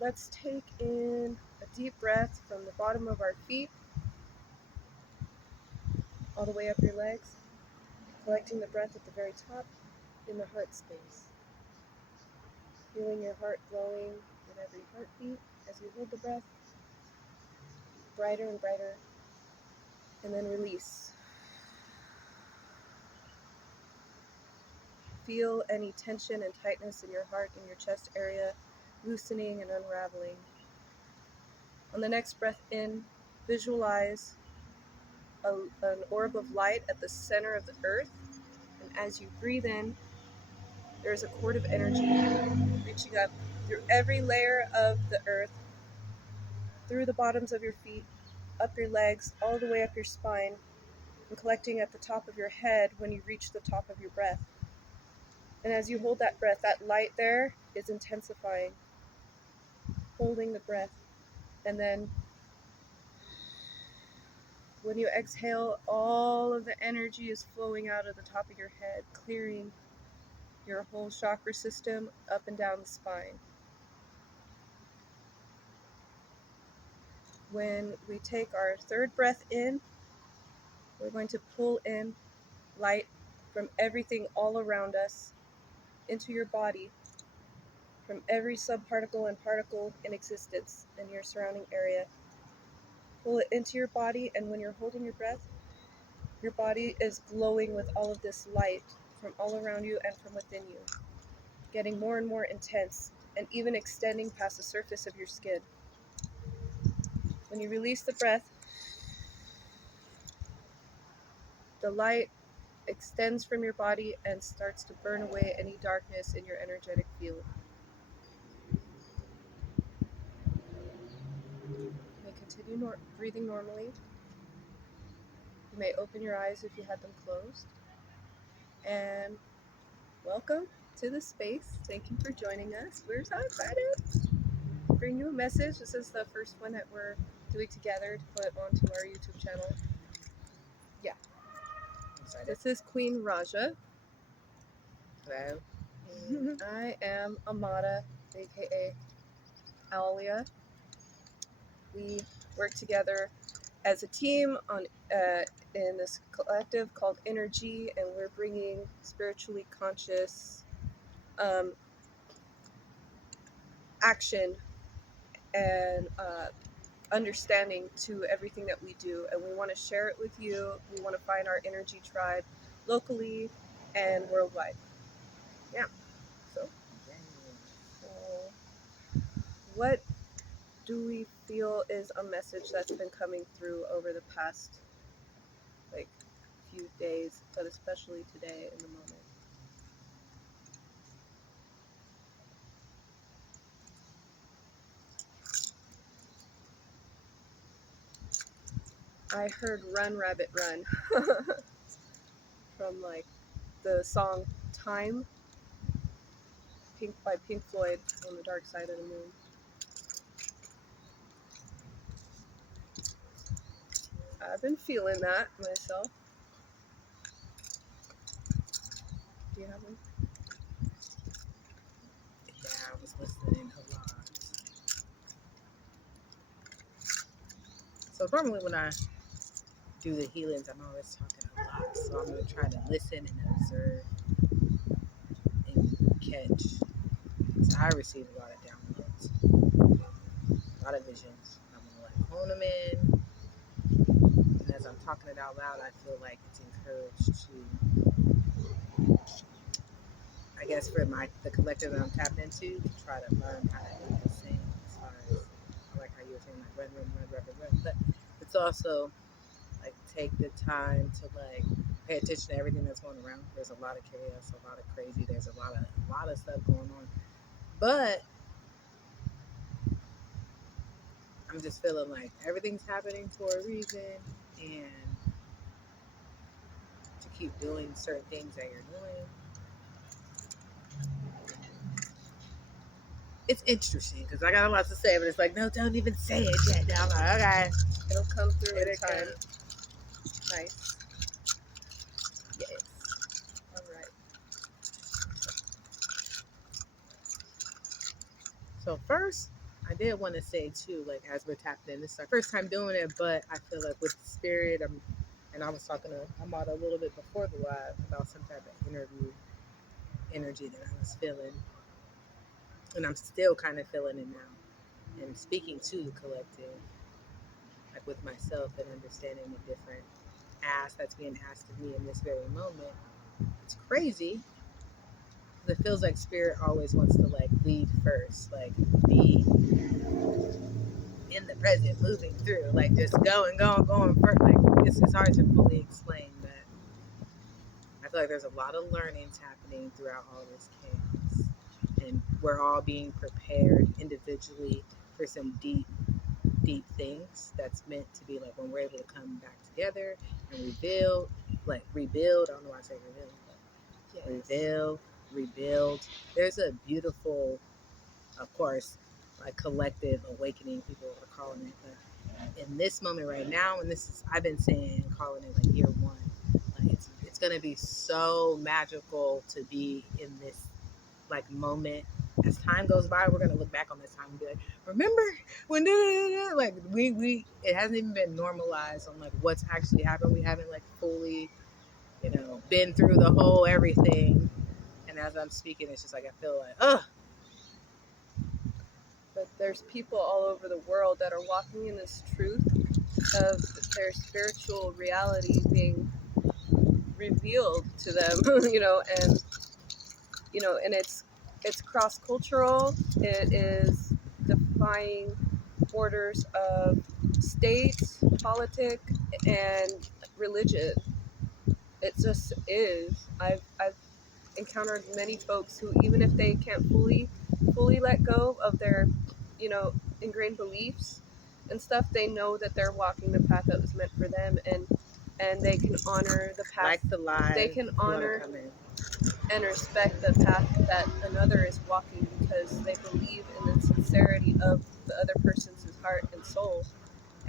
Let's take in a deep breath from the bottom of our feet all the way up your legs, collecting the breath at the very top in the heart space. Feeling your heart glowing with every heartbeat as you hold the breath, brighter and brighter, and then release. Feel any tension and tightness in your heart, in your chest area, loosening and unraveling. On the next breath in, visualize an orb of light at the center of the earth, and as you breathe in, there's a cord of energy reaching up through every layer of the earth, through the bottoms of your feet, up your legs, all the way up your spine, and collecting at the top of your head when you reach the top of your breath. And as you hold that breath, that light there is intensifying, holding the breath. And then when you exhale, all of the energy is flowing out of the top of your head, clearing your whole chakra system up and down the spine. When we take our third breath in, we're going to pull in light from everything all around us into your body, from every subparticle and particle in existence in your surrounding area. Pull it into your body, and when you're holding your breath, your body is glowing with all of this light from all around you and from within you, getting more and more intense and even extending past the surface of your skin. When you release the breath, the light extends from your body and starts to burn away any darkness in your energetic field. You may continue breathing normally. You may open your eyes if you had them closed. And welcome to the space. Thank you for joining us. We're so excited to bring you a message. This is the first one that we're doing together to put onto our YouTube channel. Yeah. This is Queen Rajah. Hello. I am Amada, aka Alia. We work together as a team on in this collective called InnerG, and we're bringing spiritually conscious action and understanding to everything that we do, and we want to share it with you. We want to find our InnerG tribe locally and worldwide. Yeah. So what do we feel is a message that's been coming through over the past few days, but especially today in the moment? I heard Run Rabbit Run from like the song Time by Pink Floyd on the Dark Side of the Moon. I've been feeling that myself. Do you have one? Yeah, I was listening a lot. So normally when I do the healings, I'm always talking a lot. So I'm going to try to listen and observe and catch. So I receive a lot of downloads, a lot of visions. I'm going to like hone them in. And as I'm talking it out loud, I feel like it's encouraged to, I guess for the collective that I'm tapped into, to try to learn how to do the same as far as, I like how you were saying like run. But it's also like take the time to like pay attention to everything that's going around. There's a lot of chaos, a lot of crazy. There's a lot of stuff going on. But I'm just feeling like everything's happening for a reason, and to keep doing certain things that you're doing. It's interesting because I got a lot to say, but it's like, no, don't even say it yet. Now I'm like, okay, It'll come through in time. Nice. Yes. All right. So first, I did want to say too, like as we're tapped in, this is our first time doing it, but I feel like with the spirit, and I was talking to Amada a little bit before the live about some type of energy that I was feeling, and I'm still kind of feeling it now, and speaking to the collective, like with myself and understanding the different ask that's being asked of me in this very moment. It's crazy. It feels like spirit always wants to like lead first, like be in the present, moving through, like just going first. Like it's hard to fully explain that. I feel like there's a lot of learnings happening throughout all this chaos, and we're all being prepared individually for some deep things that's meant to be like when we're able to come back together and rebuild. I don't know why I say rebuild, but rebuild. There's a beautiful, of course, like collective awakening, people are calling it, but in this moment right now, and this is, I've been saying, calling it like year one, like it's going to be so magical to be in this like moment. As time goes by, we're going to look back on this time and be like, remember when like we it hasn't even been normalized on like what's actually happened. We haven't like fully, been through the whole everything. And as I'm speaking, it's just like I feel like, But there's people all over the world that are walking in this truth of their spiritual reality being revealed to them, and it's cross-cultural. It is defying borders of state, politic, and religion. It just is. I've encountered many folks who, even if they can't fully let go of their, ingrained beliefs and stuff, they know that they're walking the path that was meant for them, and they can honor the path. like the live, they can honor and respect the path that another is walking because they believe in the sincerity of the other person's heart and soul,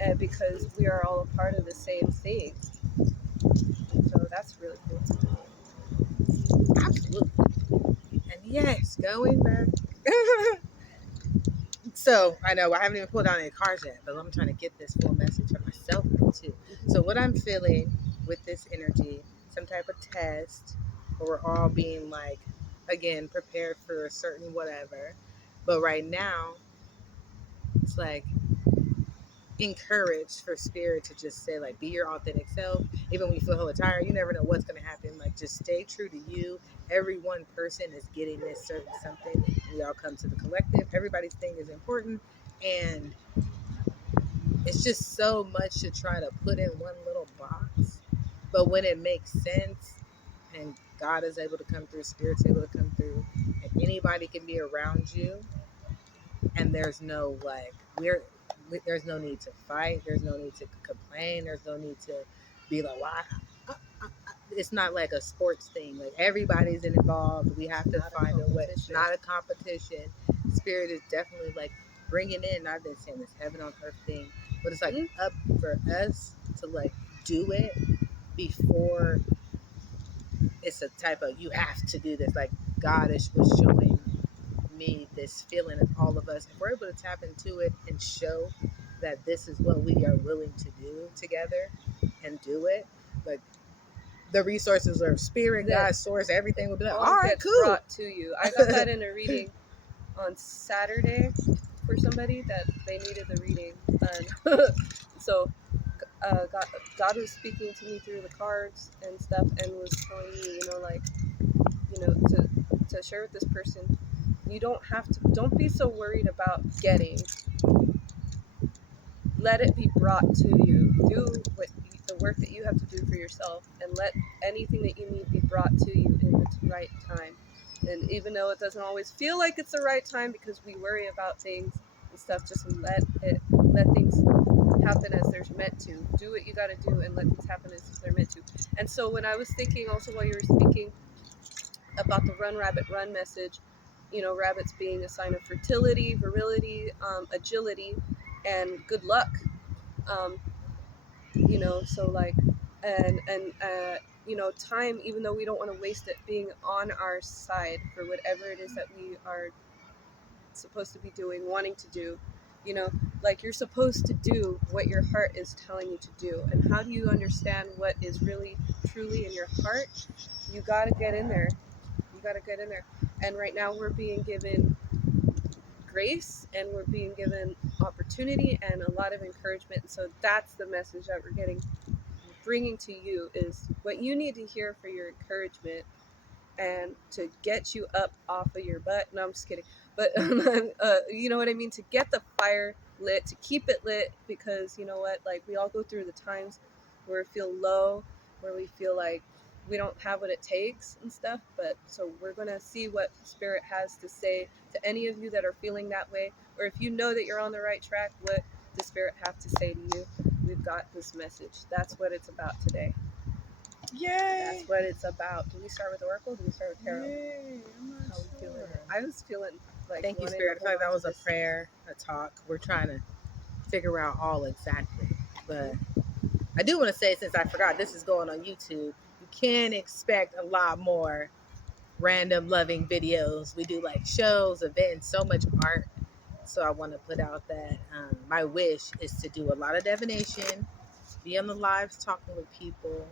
and because we are all a part of the same thing. So that's really cool. Absolutely. And yes, going back. So I know I haven't even pulled out any cards yet, but I'm trying to get this full message for myself too. So what I'm feeling with this energy, some type of test, where we're all being like, again, prepared for a certain whatever. But right now, it's like encouraged for spirit to just say like, be your authentic self. Even when you feel hella tired, you never know what's going to happen. Like just stay true to you. Every one person is getting this certain something. We all come to the collective. Everybody's thing is important. And it's just so much to try to put in one little box. But when it makes sense and God is able to come through, spirit's able to come through, and anybody can be around you, and there's no like there's no need to fight. There's no need to complain. There's no need to be like, why? It's not like a sports thing. Like everybody's involved. We have to find a way. It's not a competition. Spirit is definitely like bringing in. I've been saying this heaven on earth thing, but it's like up for us to like do it before it's a type of you have to do this. Like God was showing me this feeling of all of us. If we're able to tap into it and show that this is what we are willing to do together and do it, like the resources are spirit, God, source, everything will be like, all right, cool. Brought to you. I got that in a reading on Saturday for somebody that they needed the reading, and so God was speaking to me through the cards and stuff, and was telling me, like, to share with this person, you don't be so worried about getting. Let it be brought to you. Do the work that you have to do for yourself, and let anything that you need be brought to you in the right time. And even though it doesn't always feel like it's the right time because we worry about things and stuff, just let things happen as they're meant to. Do what you got to do and let things happen as they're meant to. And so when I was thinking also while you were speaking about the Run Rabbit Run message, rabbits being a sign of fertility, virility, agility, and good luck. Um, so like, and time, even though we don't want to waste it, being on our side for whatever it is that we are supposed to be doing, wanting to do, like you're supposed to do what your heart is telling you to do. And how do you understand what is really truly in your heart? You got to get in there. And right now we're being given grace, and we're being given opportunity and a lot of encouragement. So that's the message that we're bringing to you, is what you need to hear for your encouragement and to get you up off of your butt. No, I'm just kidding. But you know what I mean? To get the fire lit, to keep it lit, because you know what? Like, we all go through the times where we feel low, where we feel like we don't have what it takes and stuff. But so we're going to see what Spirit has to say to any of you that are feeling that way, or if you know that you're on the right track, what does Spirit have to say to you? We've got this message. That's what it's about today. Yay! That's what it's about. Do we start with Oracle? Or do we start with Tarot? Yay! I'm not How we sure. feeling? I was feeling like, thank you, Spirit. I feel like that was a prayer, a talk. We're trying to figure out all exactly. But I do want to say, since I forgot, this is going on YouTube. You can expect a lot more random loving videos. We do like shows, events, so much art. So I want to put out that my wish is to do a lot of divination, be on the lives talking with people,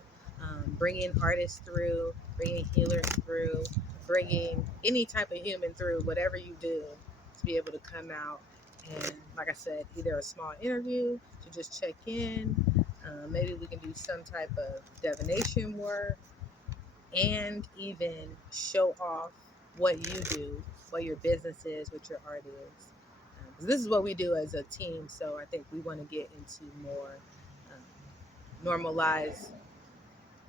bringing artists through, bringing healers through, bringing any type of human through, whatever you do, to be able to come out and, like I said, either a small interview to just check in. Maybe we can do some type of divination work, and even show off what you do, what your business is, what your art is. This is what we do as a team, so I think we want to get into more normalize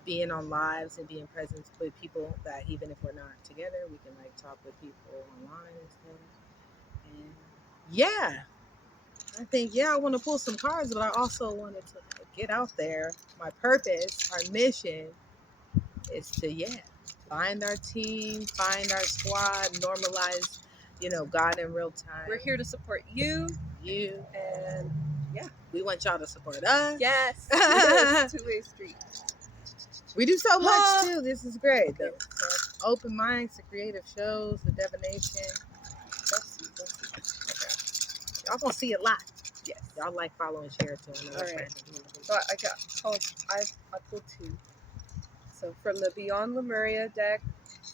being on lives and being present with people that even if we're not together, we can like talk with people online and stuff. And yeah, I think, I want to pull some cards, but I also wanted to get out there. My purpose, our mission is to, find our team, find our squad, normalize, God in real time. We're here to support you. And we want y'all to support us. Yes. It's a two-way street. We do so much too. This is great. Okay. So, open minds to creative shows, the divination. Okay. Y'all gonna see a lot. Yes. Y'all like, follow, and share too. All right. So I pulled two. So from the Beyond Lemuria deck,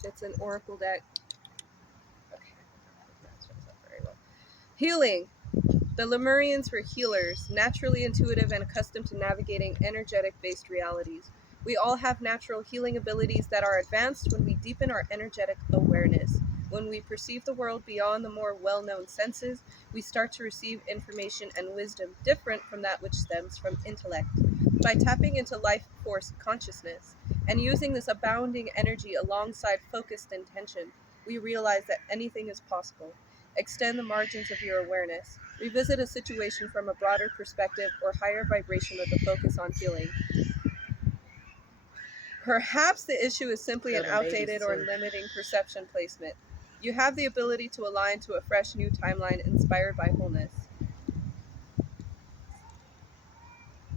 it's an Oracle deck. Okay, that shows up very well. Healing. The Lemurians were healers, naturally intuitive and accustomed to navigating energetic-based realities. We all have natural healing abilities that are advanced when we deepen our energetic awareness. When we perceive the world beyond the more well-known senses, we start to receive information and wisdom different from that which stems from intellect. By tapping into life force consciousness and using this abounding energy alongside focused intention, we realize that anything is possible. Extend the margins of your awareness. Revisit a situation from a broader perspective or higher vibration with a focus on healing. Perhaps the issue is simply an Feel the babies outdated or too. limiting perception placement. You have the ability to align to a fresh new timeline inspired by wholeness.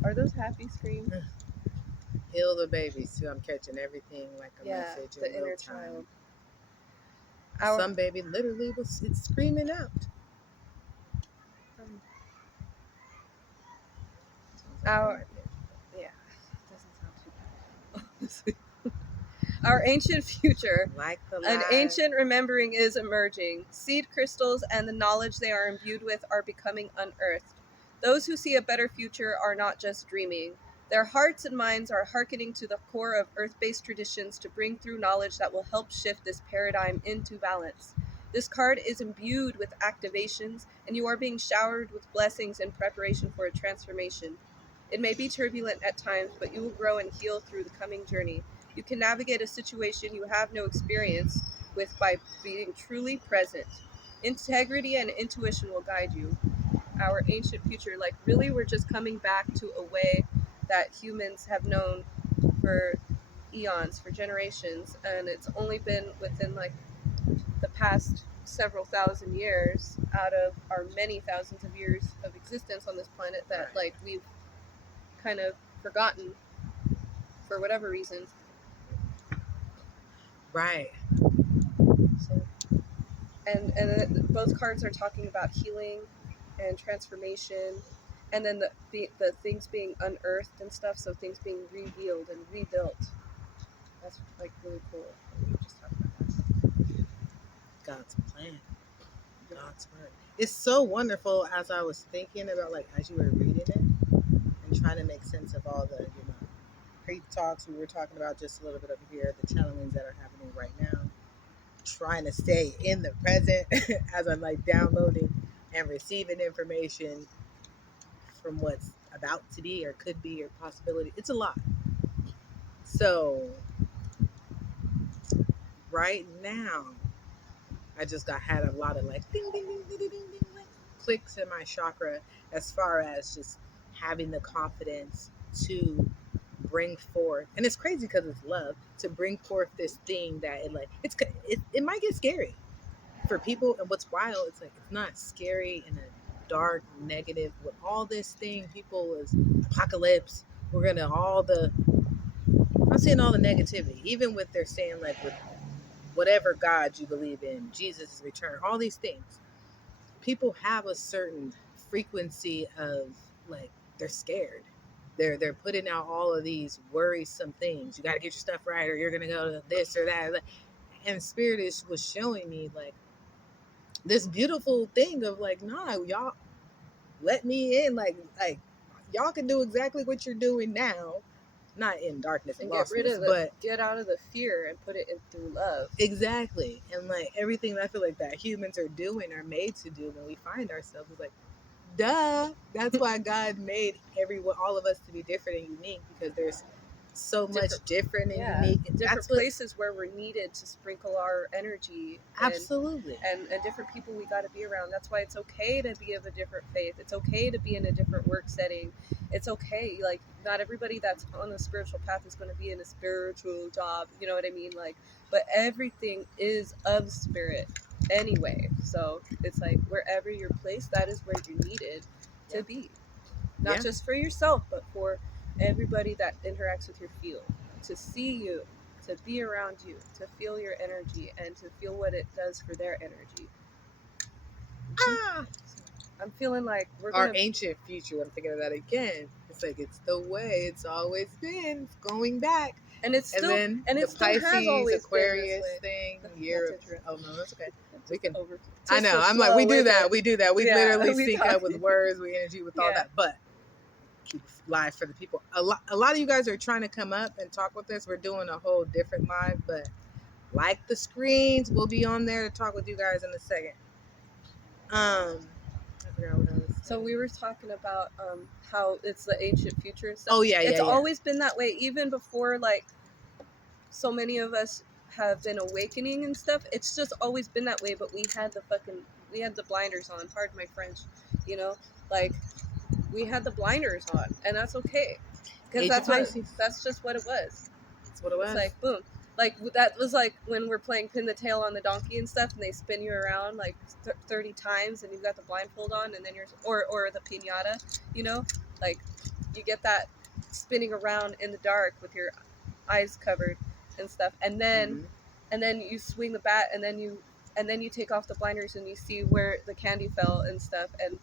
Are those happy screams? Heal the babies too. I'm catching everything like a Yeah, message in the real inner time. child. Some baby literally was screaming out. Our yeah, doesn't sound too bad. Our ancient future. Like the An live. ancient remembering is emerging. Seed crystals and the knowledge they are imbued with are becoming unearthed. Those who see a better future are not just dreaming. Their hearts and minds are hearkening to the core of earth-based traditions to bring through knowledge that will help shift this paradigm into balance. This card is imbued with activations, and you are being showered with blessings in preparation for a transformation. It may be turbulent at times, but you will grow and heal through the coming journey. You can navigate a situation you have no experience with by being truly present. Integrity and intuition will guide you. Our ancient future, like really, we're just coming back to a way that humans have known for eons, for generations, and it's only been within like the past several thousand years out of our many thousands of years of existence on this planet that like we've kind of forgotten for whatever reason. Right. So, and both cards are talking about healing and transformation, and then the things being unearthed and stuff. So things being revealed and rebuilt. That's like really cool. We were just talking about that. God's plan. God's word. It's so wonderful as I was thinking about like as you were reading it and trying to make sense of all the pre-talks we were talking about just a little bit over here, the channelings that are happening right now. Trying to stay in the present as I'm like downloading and receiving information from what's about to be or could be or possibility. It's a lot. So right now, I just had a lot of like ding ding ding ding ding ding like clicks in my chakra as far as just having the confidence to bring forth, and it's crazy because it's love to bring forth this thing that it might get scary for people. And what's wild, it's like it's not scary in a dark negative with all this thing people is apocalypse, we're gonna I'm seeing all the negativity even with they're saying like with whatever god you believe in, Jesus' return, all these things, people have a certain frequency of like they're scared, they're putting out all of these worrisome things. You got to get your stuff right or you're gonna go to this or that. And spirit was showing me like this beautiful thing of like, nah, y'all let me in, like y'all can do exactly what you're doing now, not in darkness and get rid lostness, of it, but get out of the fear and put it in through love. exactly. And like everything that I feel like that humans are doing are made to do when we find ourselves is like, duh. That's why God made all of us to be different and unique, because there's so much different and unique. And different places where we're needed to sprinkle our energy. Absolutely. And different people we got to be around. That's why it's okay to be of a different faith. It's okay to be in a different work setting. It's okay. Like, not everybody that's on the spiritual path is going to be in a spiritual job. You know what I mean? Like, but everything is of spirit anyway. So it's like wherever you're placed, that is where you're needed to be. Not just for yourself, but for everybody that interacts with your field, to see you, to be around you, to feel your energy, and to feel what it does for their energy. I'm feeling like our ancient future. I'm thinking of that again. It's like it's the way it's always been. It's going back, and it's still, and then it the still Pisces has always Aquarius been thing. Year. Oh no, that's okay. We can. Over. I know. I'm like we do that. We do that. We literally sync up with words, we energy with all that. But keep live for the people. A lot of you guys are trying to come up and talk with us. We're doing a whole different live, but like the screens, we'll be on there to talk with you guys in a second. I forgot what I was. So we were talking about how it's the ancient future and stuff. Oh yeah, it's always been that way, even before like so many of us have been awakening and stuff. It's just always been that way. But we had the blinders on. Pardon my French. You know, like we had the blinders on, and that's okay, because Age of Pisces. that's just what it was. That's what it was. It's like boom. Like that was like when we're playing pin the tail on the donkey and stuff, and they spin you around like 30 times, and you've got the blindfold on, and then you're or the pinata, you know, like you get that spinning around in the dark with your eyes covered and stuff, and then you swing the bat, and then you take off the blinders, and you see where the candy fell and stuff, and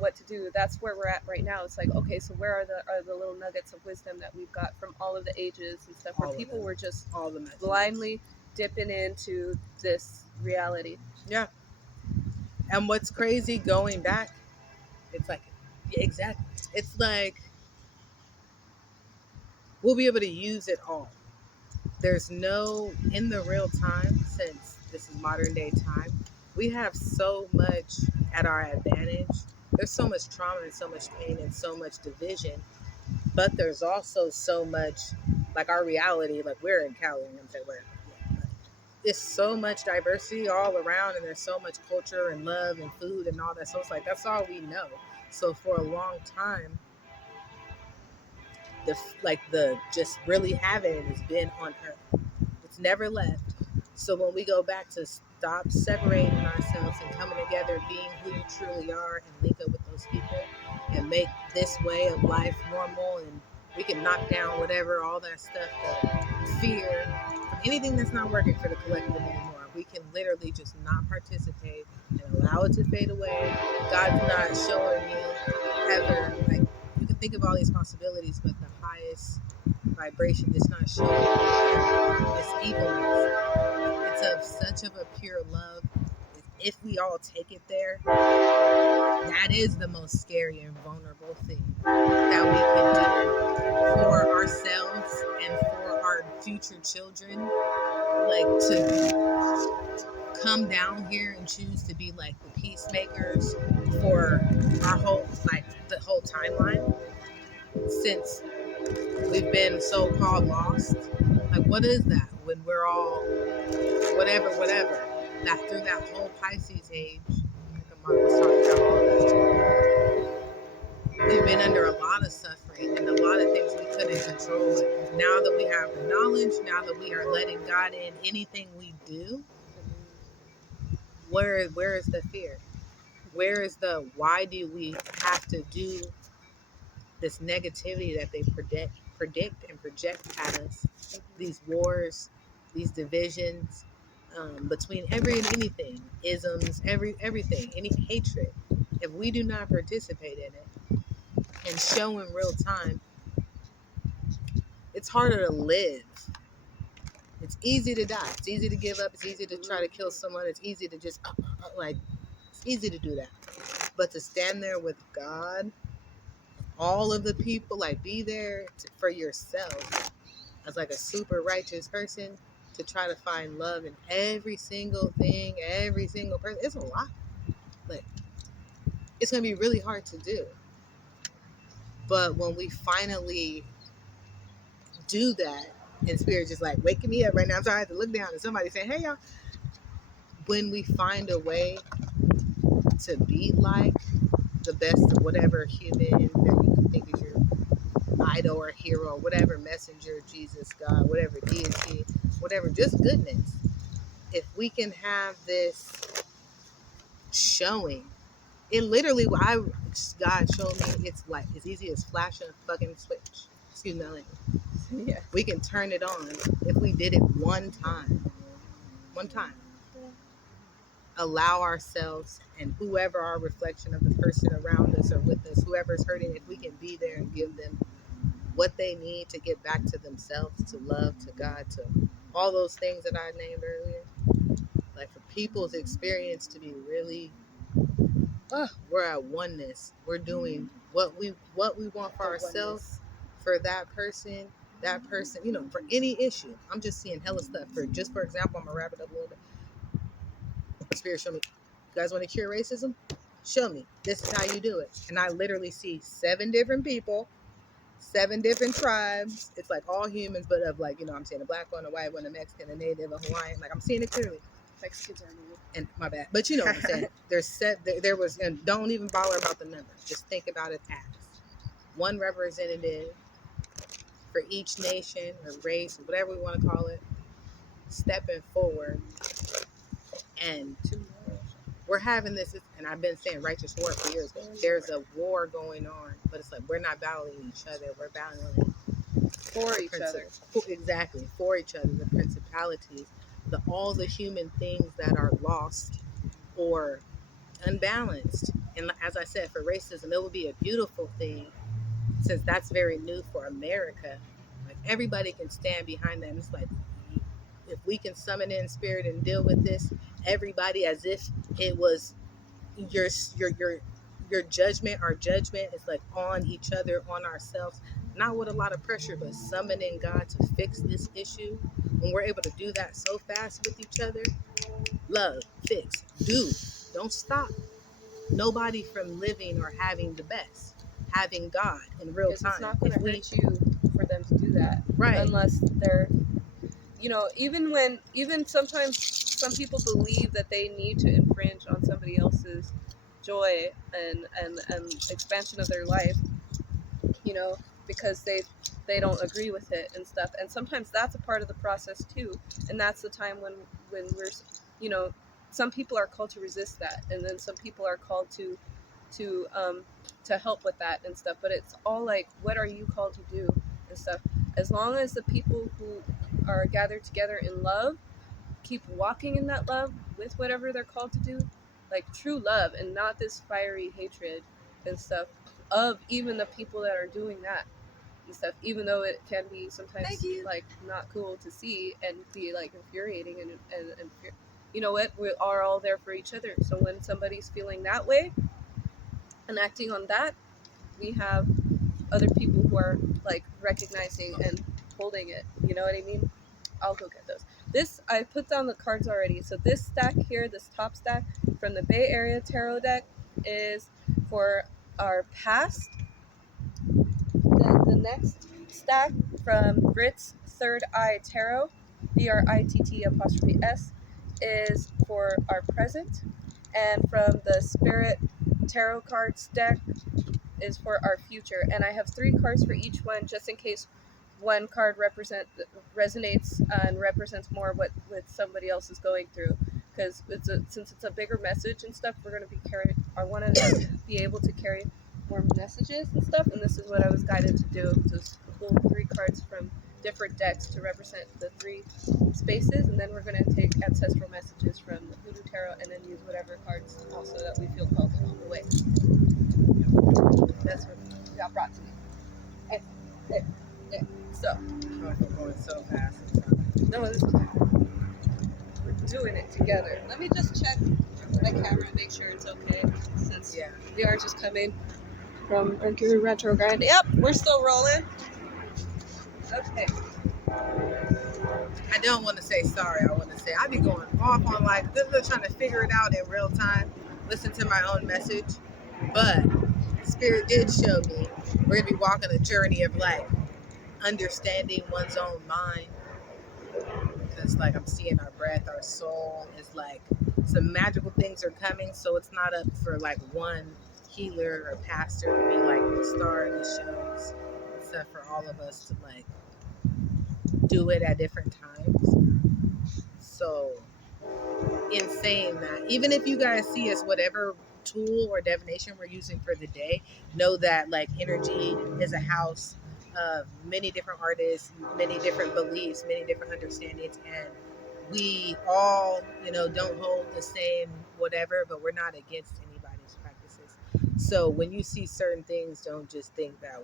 what to do. That's where we're at right now. It's like, okay, so where are the little nuggets of wisdom that we've got from all of the ages and stuff, where people were just all the blindly dipping into this reality. Yeah. And what's crazy going back, it's like, yeah, exactly. It's like we'll be able to use it all. There's no, in the real time, since this is modern day time, we have so much at our advantage. There's so much trauma and so much pain and so much division, but there's also so much, like our reality, like we're in Cali, and I'm saying where, it's so much diversity all around, and there's so much culture and love and food and all that. So it's like that's all we know. So for a long time, the just really having it has been on Earth. It's never left. So when we go back to stop separating ourselves and coming together, being who you truly are, and link up with those people and make this way of life normal, and we can knock down whatever, all that stuff, the fear, anything that's not working for the collective anymore. We can literally just not participate and allow it to fade away. God's not showing me ever, like, you can think of all these possibilities, but the highest vibration is not showing me this evilness. It's of such of a pure love. If we all take it there, that is the most scary and vulnerable thing that we can do for ourselves and for our future children. Like, to come down here and choose to be like the peacemakers for our whole, like the whole timeline, since we've been so-called lost. Like, what is that when we're all whatever, that through that whole Pisces age, like the mother was talking about, all that, we've been under a lot of suffering and a lot of things we couldn't control. Like, now that we have the knowledge, now that we are letting God in anything we do, where is the fear? Where is the, why do we have to do this negativity that they predict and project at us? These wars, these divisions, between every and anything, isms, everything, any hatred. If we do not participate in it and show in real time, it's harder to live. It's easy to die. It's easy to give up. It's easy to try to kill someone. It's easy to just like, it's easy to do that. But to stand there with God, all of the people, like be there for yourself as like a super righteous person, to try to find love in every single thing, every single person. It's a lot. Like, it's going to be really hard to do. But when we finally do that, and Spirit just like waking me up right now, I'm sorry, I have to look down and somebody saying, hey, y'all. When we find a way to be like the best of whatever human that you can think is your idol or hero, whatever messenger, Jesus, God, whatever deity, whatever, just goodness. If we can have this showing, it literally, God showed me, it's like as easy as flashing a fucking switch. Excuse my language. Yeah. We can turn it on if we did it one time. One time. Allow ourselves and whoever our reflection of the person around us or with us, whoever's hurting, if we can be there and give them what they need to get back to themselves, to love, to God, to all those things that I named earlier. Like, for people's experience to be really, we're at oneness. We're doing what we want for ourselves, for that person, for any issue. I'm just seeing hella stuff. For example, I'm gonna wrap it up a little bit. Spirit, show me. You guys want to cure racism? Show me. This is how you do it. And I literally see 7 different people, 7 different tribes. It's like all humans, but of like, I'm seeing a black one, a white one, a Mexican, a native, a Hawaiian. Like, I'm seeing it clearly. Mexicans are new. And my bad, but you know what I'm saying. There was, and don't even bother about the numbers. Just think about it as one representative for each nation or race or whatever we want to call it, stepping forward. And we're having this, and I've been saying righteous war for years. There's a war going on, but it's like we're not battling each other. We're battling for each other. Exactly, for each other. The principalities, all the human things that are lost or unbalanced. And as I said, for racism, it would be a beautiful thing, since that's very new for America. Like everybody can stand behind that. And it's like, if we can summon in spirit and deal with this, everybody, as if it was your your your your judgment, our judgment is like on each other, on ourselves, not with a lot of pressure, but summoning God to fix this issue. When we're able to do that so fast with each other, love, fix, do, don't stop nobody from living or having the best, having God in real time. It's not going to hurt you for them to do that, right? Unless they're, even sometimes some people believe that they need to infringe on somebody else's joy and expansion of their life, because they don't agree with it and stuff. And sometimes that's a part of the process too. And that's the time when we're, some people are called to resist that, and then some people are called to help with that and stuff. But it's all like, what are you called to do and stuff? As long as the people who are gathered together in love keep walking in that love with whatever they're called to do, like true love, and not this fiery hatred and stuff of even the people that are doing that and stuff, even though it can be sometimes like not cool to see and be like infuriating and you know what, we are all there for each other. So when somebody's feeling that way and acting on that, we have other people who are like recognizing and holding it, you know what I mean? I'll go get those. This, I put down the cards already. So this stack here, this top stack from the Bay Area Tarot deck, is for our past. The next stack from Brit's Third Eye Tarot, BRITT', is for our present. And from the Spirit Tarot cards deck is for our future. And I have 3 cards for each one, just in case one card resonates and represents more what somebody else is going through. Because since it's a bigger message and stuff, we're going to be carrying. I want to be able to carry more messages and stuff, and this is what I was guided to do. Just pull 3 cards from different decks to represent the 3 spaces, and then we're going to take ancestral messages from the Hoodoo Tarot, and then use whatever cards also that we feel called along the way. That's what got brought to me. There. So. Oh, I'm going so fast. No, we're doing it together. Let me just check my camera and make sure it's okay, since we are just coming from Mercury retrograde. Yep, we're still rolling. Okay. I don't want to say sorry. I want to say I be going off on like trying to figure it out in real time, listen to my own message. But Spirit did show me we're gonna be walking a journey of like understanding one's own mind. Because like I'm seeing our breath, our soul is like some magical things are coming. So it's not up for like one healer or pastor to be like the star of the shows. It's up for all of us to like do it at different times. So in saying that, even if you guys see us whatever tool or divination we're using for the day, know that like InnerG is a house of many different artists, many different beliefs, many different understandings, and we all, don't hold the same whatever, but we're not against anybody's practices. So when you see certain things, don't just think that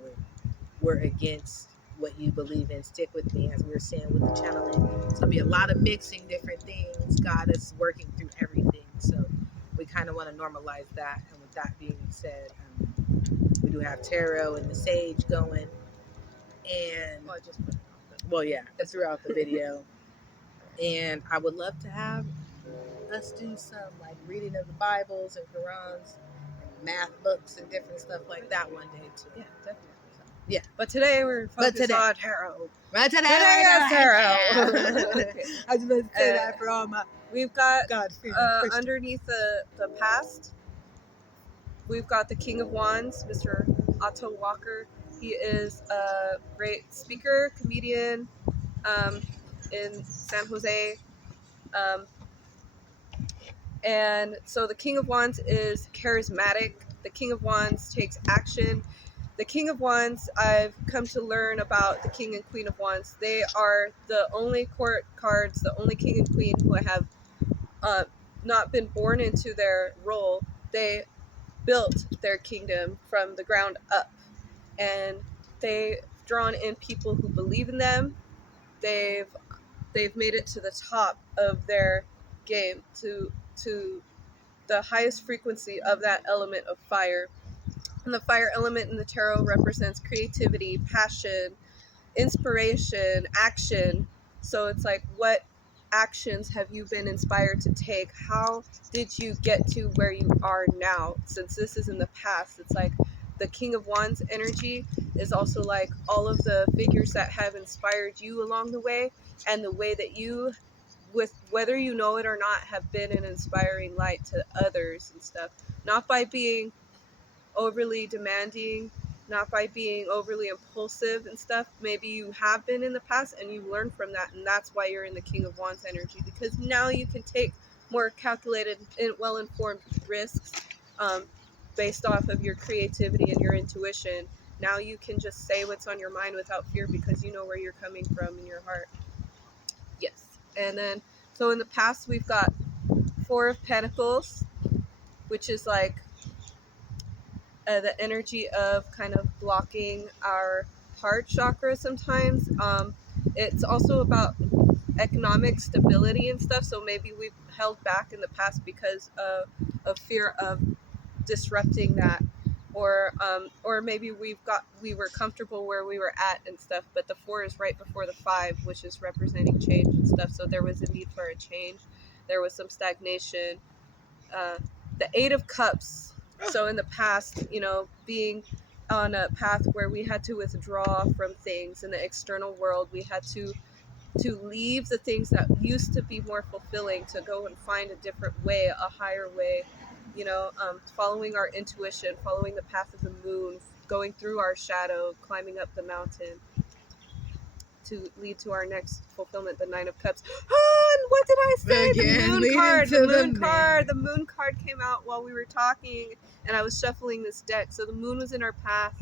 we're against what you believe in. Stick with me, as we were saying with the channeling. It's gonna be a lot of mixing different things. God is working through everything, so we kind of want to normalize that. And with that being said, we do have tarot and the sage going, and throughout the video. And I would love to have us do some like reading of the Bibles and Qurans and math books and different stuff like that one day too. Yeah, definitely. Yeah. But today we're focused today- on tarot. Right today, Today is tarot. Okay. I was going to say that for all my We've got God-fearing Christians. underneath the past, we've got the King of Wands, Mr. Otto Walker. He is a great speaker, comedian in San Jose. And so the King of Wands is charismatic. The King of Wands takes action. The King of Wands, I've come to learn about the King and Queen of Wands. They are the only court cards, the only King and Queen who have not been born into their role. They built their kingdom from the ground up, and they've drawn in people who believe in them. They've made it to the top of their game, to the highest frequency of that element of fire. And the fire element in the tarot represents creativity, passion, inspiration, action. So it's like, what actions have you been inspired to take? How did you get to where you are now? Since this is in the past, it's like the King of Wands energy is also like all of the figures that have inspired you along the way, and the way that you, with whether you know it or not, have been an inspiring light to others and stuff. Not by being overly demanding, not by being overly impulsive and stuff. Maybe you have been in the past and you learned from that, and that's why you're in the King of Wands energy, because now you can take more calculated and well-informed risks based off of your creativity and your intuition. Now you can just say what's on your mind without fear, because you know where you're coming from in your heart. Yes. And then, so in the past, we've got Four of Pentacles, which is like the energy of kind of blocking our heart chakra sometimes. It's also about economic stability and stuff. So maybe we've held back in the past because of fear of disrupting that, or maybe we were comfortable where we were at and stuff. But the four is right before the five, which is representing change and stuff. So there was a need for a change. There was some stagnation. The Eight of Cups. So in the past, being on a path where we had to withdraw from things in the external world, we had to leave the things that used to be more fulfilling to go and find a different way, a higher way, following our intuition, following the path of the moon, going through our shadow, climbing up the mountain to lead to our next fulfillment, the Nine of Cups. And what did I say? Again, the moon leading card. to The the moon card. man. The moon card came out while we were talking, and I was shuffling this deck. So the moon was in our path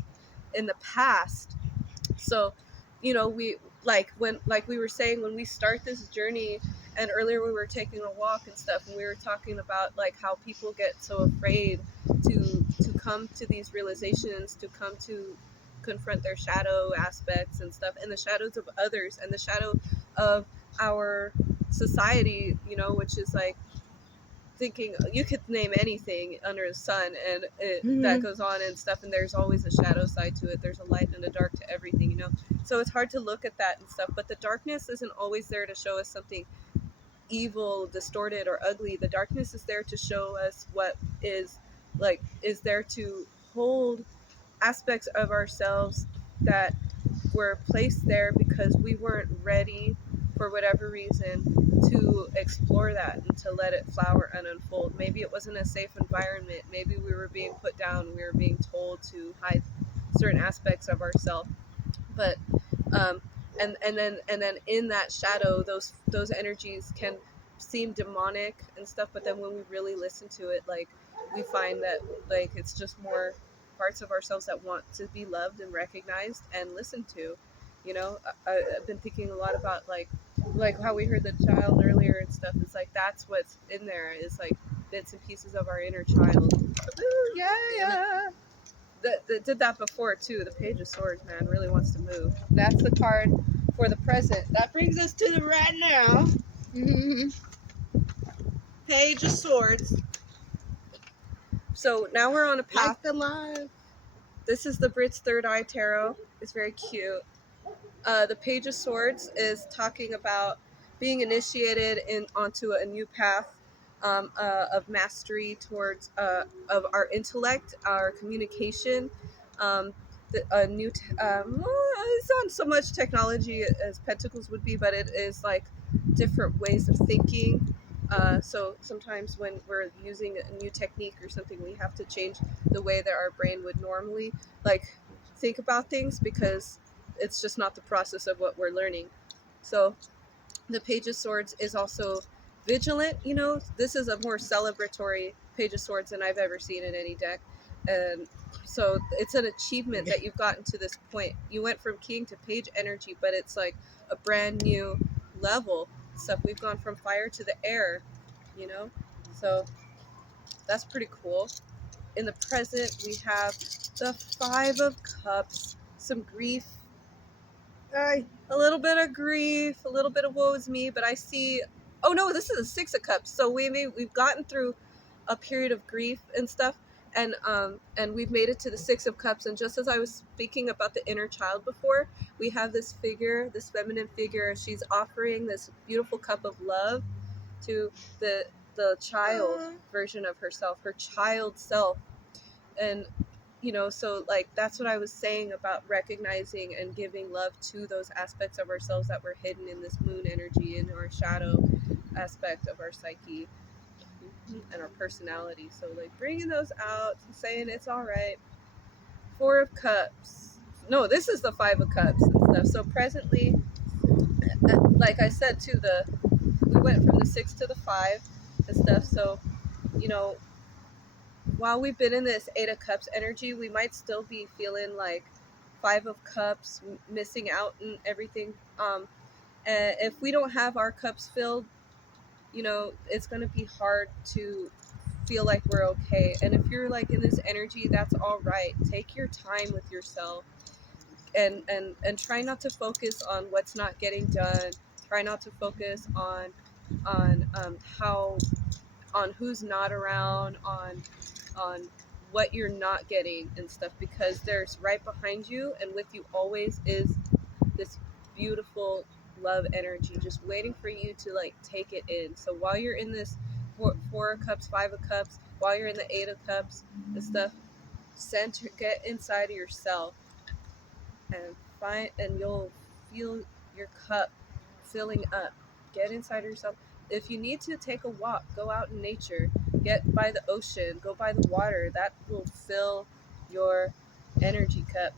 in the past. So, we like we were saying, when we start this journey, and earlier we were taking a walk and stuff, and we were talking about like how people get so afraid to come to these realizations, to come to confront their shadow aspects and stuff, and the shadows of others, and the shadow of our society, which is like thinking you could name anything under the sun, and that goes on and stuff, and there's always a shadow side to it. There's a light and a dark to everything, so it's hard to look at that and stuff. But the darkness isn't always there to show us something evil, distorted, or ugly. The darkness is there to show us what is there to hold aspects of ourselves that were placed there because we weren't ready, for whatever reason, to explore that and to let it flower and unfold. Maybe it wasn't a safe environment. Maybe we were being put down. We were being told to hide certain aspects of ourselves. But and then in that shadow, those energies can seem demonic and stuff. But then when we really listen to it, like, we find that like it's just more parts of ourselves that want to be loved and recognized and listened to. I've been thinking a lot about like how we heard the child earlier and stuff. It's like that's what's in there, is like bits and pieces of our inner child. Yeah. That did that before too. The Page of Swords, man, really wants to move. That's the card for the present. That brings us to the right now. Page of Swords. So now we're on a path. Like the live. This is the Brit's Third Eye Tarot. It's very cute. The Page of Swords is talking about being initiated onto a new path of mastery towards of our intellect, our communication. a new it's not so much technology as pentacles would be, but it is like different ways of thinking. So sometimes when we're using a new technique or something, we have to change the way that our brain would normally like think about things, because it's just not the process of what we're learning. So the Page of Swords is also vigilant. You know, this is a more celebratory Page of Swords than I've ever seen in any deck. And so it's an achievement that you've gotten to this point. You went from King to Page energy, but it's like a brand new level stuff. We've gone from fire to the air, you know? So that's pretty cool. In the present, we have the Five of Cups, some grief, a little bit of grief, a little bit of woe is me, but I see, oh no, this is a Six of Cups. So we've gotten through a period of grief and stuff, and we've made it to the Six of Cups. And just as I was speaking about the inner child before, we have this figure, this feminine figure. She's offering this beautiful cup of love to the child version of herself, her child self. And so like that's what I was saying about recognizing and giving love to those aspects of ourselves that were hidden in this moon energy, in our shadow aspect of our psyche and our personality. So like bringing those out, saying it's all right. Four of Cups, no, this is the Five of Cups and stuff. So presently, like I said too, we went from the six to the five and stuff. So you know while we've been in this Eight of Cups energy, we might still be feeling like Five of Cups, missing out and everything. And if we don't have our cups filled, it's going to be hard to feel like we're okay. And if you're like in this energy, that's all right. Take your time with yourself, and try not to focus on what's not getting done. Try not to focus on how on who's not around, on what you're not getting and stuff, because there's right behind you and with you always is this beautiful love energy just waiting for you to like take it in. So while you're in this four of cups, Five of Cups, while you're in the Eight of Cups and stuff, get inside of yourself and you'll feel your cup filling up. Get inside yourself. If you need to take a walk, go out in nature, get by the ocean, go by the water. That will fill your energy cup.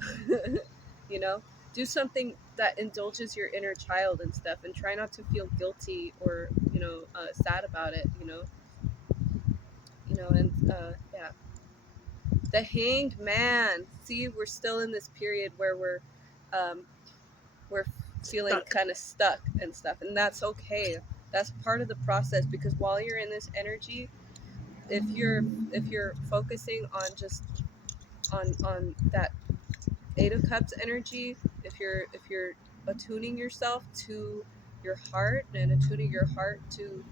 you know do something that indulges your inner child and stuff, and try not to feel guilty or sad about it. And yeah, the Hanged Man. See, we're still in this period where we're feeling kind of stuck and stuff, and that's okay. That's part of the process, because while you're in this energy, if you're focusing on just on that Eight of Cups energy, if you're attuning yourself to your heart and attuning your heart to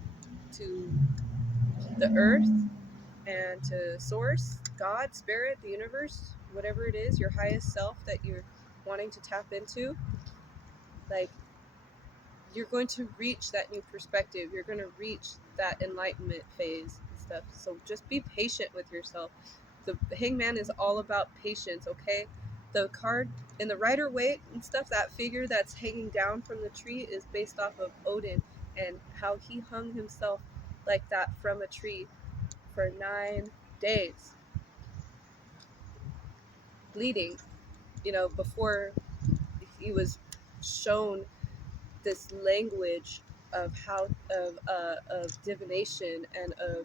the earth and to source, God, spirit, the universe, whatever it is, your highest self that you're wanting to tap into, like, you're going to reach that new perspective. You're going to reach that enlightenment phase and stuff. So just be patient with yourself. The Hangman is all about patience, okay? The card in the Rider-Waite and stuff, that figure that's hanging down from the tree is based off of Odin and how he hung himself like that from a tree for 9 days, bleeding, before he was shown this language of of divination and of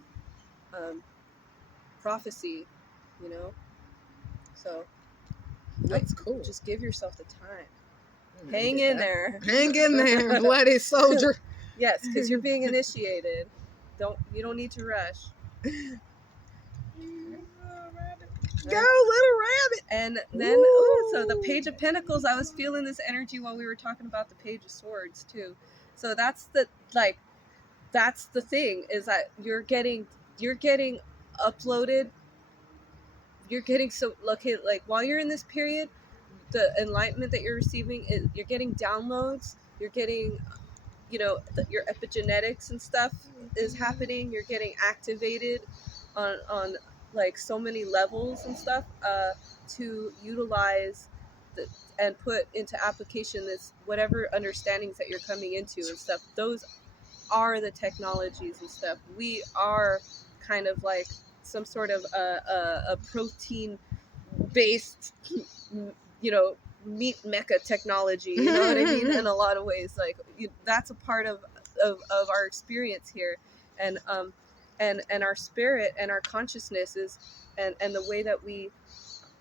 prophecy, you know. So That's cool. Just give yourself the time. Hang in there. Hang in there, bloody soldier. Yes, because you're being initiated. You don't need to rush. Go, little rabbit. And then, so the Page of Pentacles, I was feeling this energy while we were talking about the Page of Swords too. So that's the thing, is that you're getting uploaded. You're getting so lucky, like while you're in this period, the enlightenment that you're receiving is you're getting downloads. You're getting, your epigenetics and stuff is happening. You're getting activated on like so many levels and stuff to utilize and put into application this whatever understandings that you're coming into and stuff. Those are the technologies and stuff. We are kind of like some sort of a protein based, you know, meat mecha technology. You know what I mean? In a lot of ways, like that's a part of our experience here, and our spirit and our consciousness is, and the way that we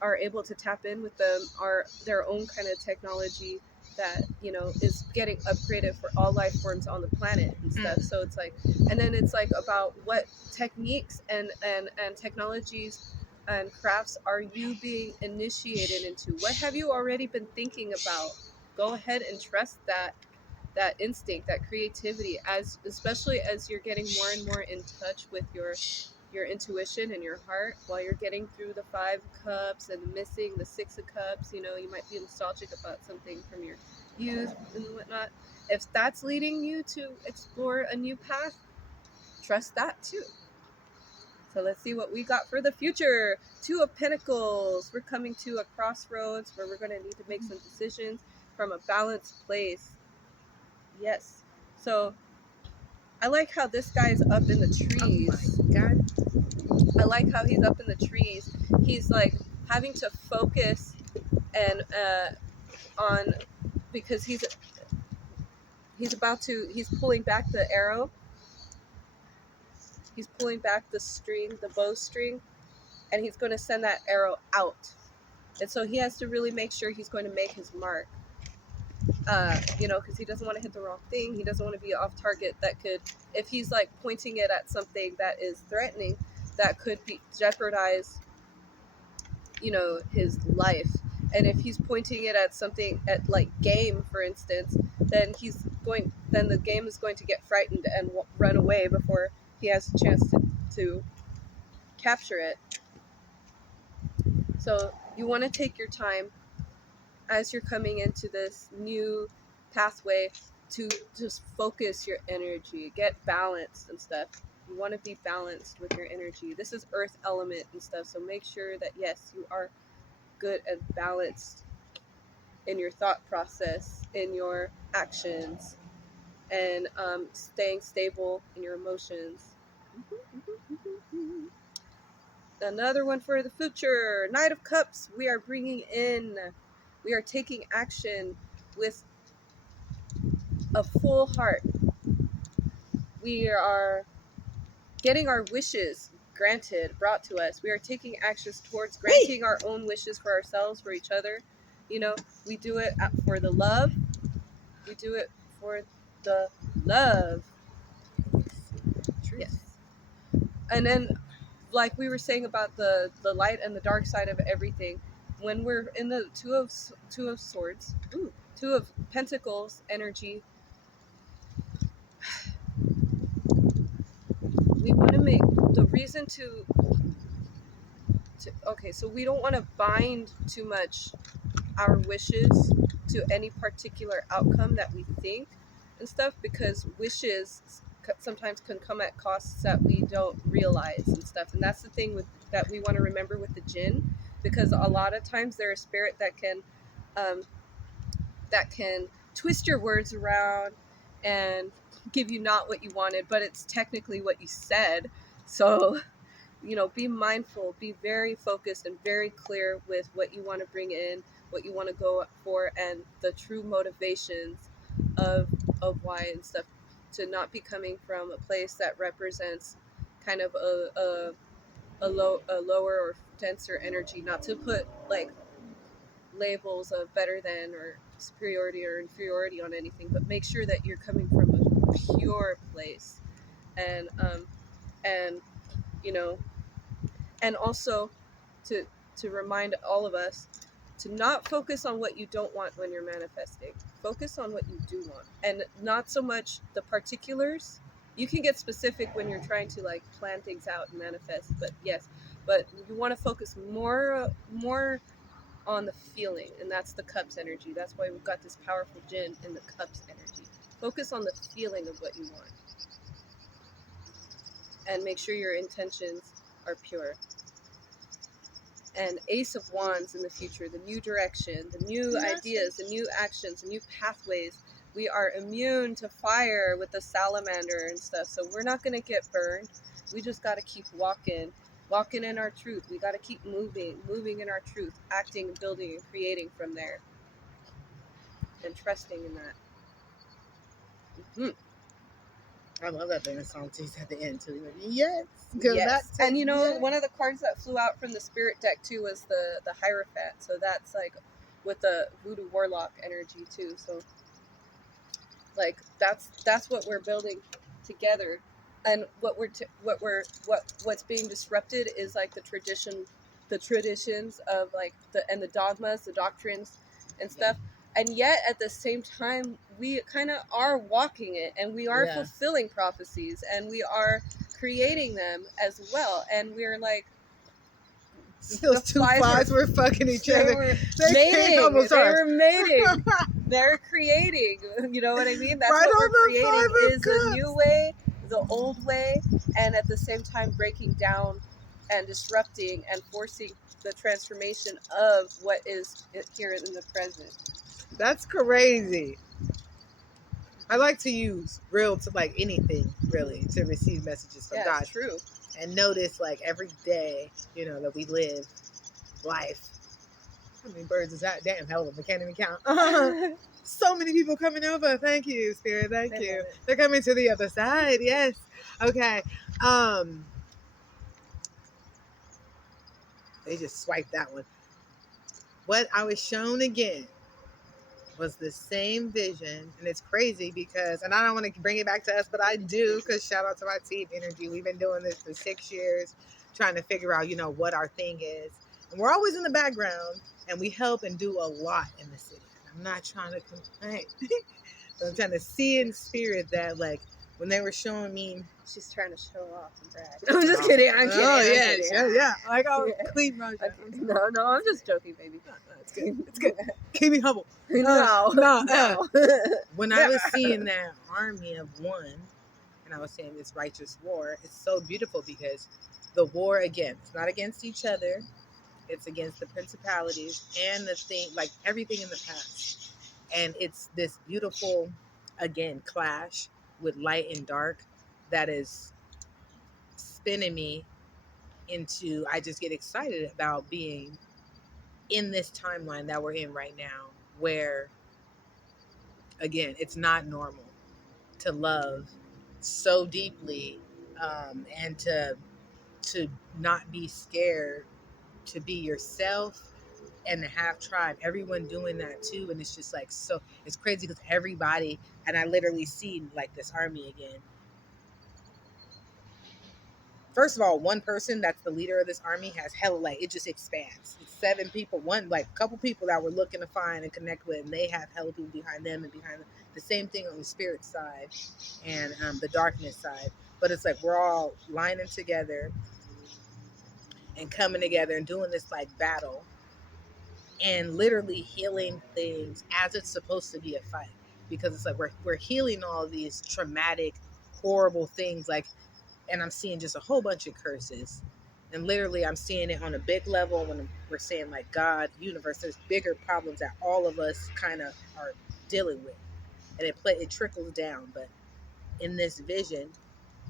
are able to tap in with them are their own kind of technology that, you know, is getting upgraded for all life forms on the planet and stuff. So it's like, and then it's like about what techniques and technologies and crafts are you being initiated into? What have you already been thinking about? Go ahead and trust that instinct, that creativity, as especially as you're getting more and more in touch with your intuition and your heart, while you're getting through the 5 cups and missing the 6 of cups. You know, you might be nostalgic about something from your youth and whatnot. If that's leading you to explore a new path, trust that too. So let's see what we got for the future. 2 of Pentacles. We're coming to a crossroads where we're going to need to make some decisions from a balanced place. Yes. So I like how this guy's up in the trees. Oh my God. I like how he's up in the trees. He's like having to focus and on, because he's pulling back the arrow. He's pulling back the string, the bowstring, and he's going to send that arrow out. And so he has to really make sure he's going to make his mark. You know, because he doesn't want to hit the wrong thing. He doesn't want to be off target. That could, if he's like pointing it at something that is threatening, that could be jeopardize, you know, his life. And if he's pointing it at something, at like game, for instance, then the game is going to get frightened and run away before he has a chance to capture it. So you want to take your time as you're coming into this new pathway to just focus your energy, get balanced and stuff. You want to be balanced with your energy. This is earth element and stuff, so make sure that yes, you are good and balanced in your thought process, in your actions, and staying stable in your emotions. Another one for the future. Knight of Cups. We are taking action with a full heart. We are getting our wishes granted, brought to us. We are taking actions towards granting our own wishes for ourselves, for each other. You know, we do it for the love. We do it for the love. Yes. And then, like we were saying about the light and the dark side of everything, when we're in the two of swords, 2 of Pentacles energy, we want to make the reason to okay, so we don't want to bind too much our wishes to any particular outcome that we think and stuff, because wishes sometimes can come at costs that we don't realize and stuff. And that's the thing with that we want to remember with the jinn, because a lot of times they're a spirit um, that can twist your words around and give you not what you wanted, but it's technically what you said. So, you know, be mindful, be very focused and very clear with what you want to bring in, what you want to go for, and the true motivations of why and stuff, to not be coming from a place that represents kind of a lower or denser energy, not to put like labels of better than or superiority or inferiority on anything, but make sure that you're coming from a pure place. And you know, and also to remind all of us to not focus on what you don't want when you're manifesting. Focus on what you do want, and not so much the particulars. You can get specific when you're trying to like plan things out and manifest, but yes, but you want to focus more on the feeling, and that's the cups energy. That's why we've got this powerful gin in the cups energy. Focus on the feeling of what you want, and make sure your intentions are pure. and Ace of Wands in the future, the new direction, the new ideas, the new actions, the new pathways. We are immune to fire with the salamander and stuff, so we're not going to get burned. We just got to keep walking in our truth. We got to keep moving in our truth, acting, building, and creating from there, and trusting in that. I love that thing. The song tease at the end too. Like, yes, yes. And you know, yes. one of the cards that flew out from the spirit deck too was the Hierophant. So that's like with the voodoo warlock energy too. So like that's what we're building together, and what's being disrupted is like the traditions of like the dogmas, the doctrines, and stuff. And yet at the same time, we kind of are walking it, and we are fulfilling prophecies, and we are creating them as well. And we're like, those two flies were fucking each other. They were mating. They're creating. You know what I mean? That's right, what we're creating is a new way, the old way, and at the same time breaking down and disrupting and forcing the transformation of what is here in the present. That's crazy. I like to use like anything really to receive messages from God. True. And notice like every day, you know, that we live life. How many birds is that? Damn, hell of them. I can't even count. So many people coming over. Thank you, Spirit. Thank you. They're coming to the other side. Yes. Okay. They just swiped that one. What I was shown again was the same vision, and it's crazy because, and I don't want to bring it back to us, but I do, because shout out to my team, InnerG. We've been doing this for 6 years, trying to figure out, you know, what our thing is. And we're always in the background, and we help and do a lot in the city. I'm not trying to complain, but I'm trying to see in spirit that, like, when they were showing me, she's trying to show off and brag. I'm just kidding. I'm kidding. Oh, yeah. Like, oh, clean Rajah. Okay. No, I'm just joking, baby. No, it's good. It's good. Keep me humble. No. When I was seeing that army of one, and I was saying this righteous war, it's so beautiful because the war, again, it's not against each other. It's against the principalities and the thing, like everything in the past. And it's this beautiful, again, clash with light and dark that is spinning me into, I just get excited about being in this timeline that we're in right now, where, again, it's not normal to love so deeply, and to not be scared to be yourself and to have tribe, everyone doing that too. And it's just like, so it's crazy because everybody, and I literally see like this army again. First of all, one person that's the leader of this army has hella, like, it just expands. It's 7 people, one, like, couple people that we're looking to find and connect with, and they have hella people behind them and behind them. The same thing on the spirit side and the darkness side. But it's like we're all lining together and coming together and doing this like battle and literally healing things as it's supposed to be a fight, because it's like we're healing all of these traumatic, horrible things, like, and I'm seeing just a whole bunch of curses, and literally I'm seeing it on a big level when we're saying like God, universe, there's bigger problems that all of us kind of are dealing with, and it trickles down. But in this vision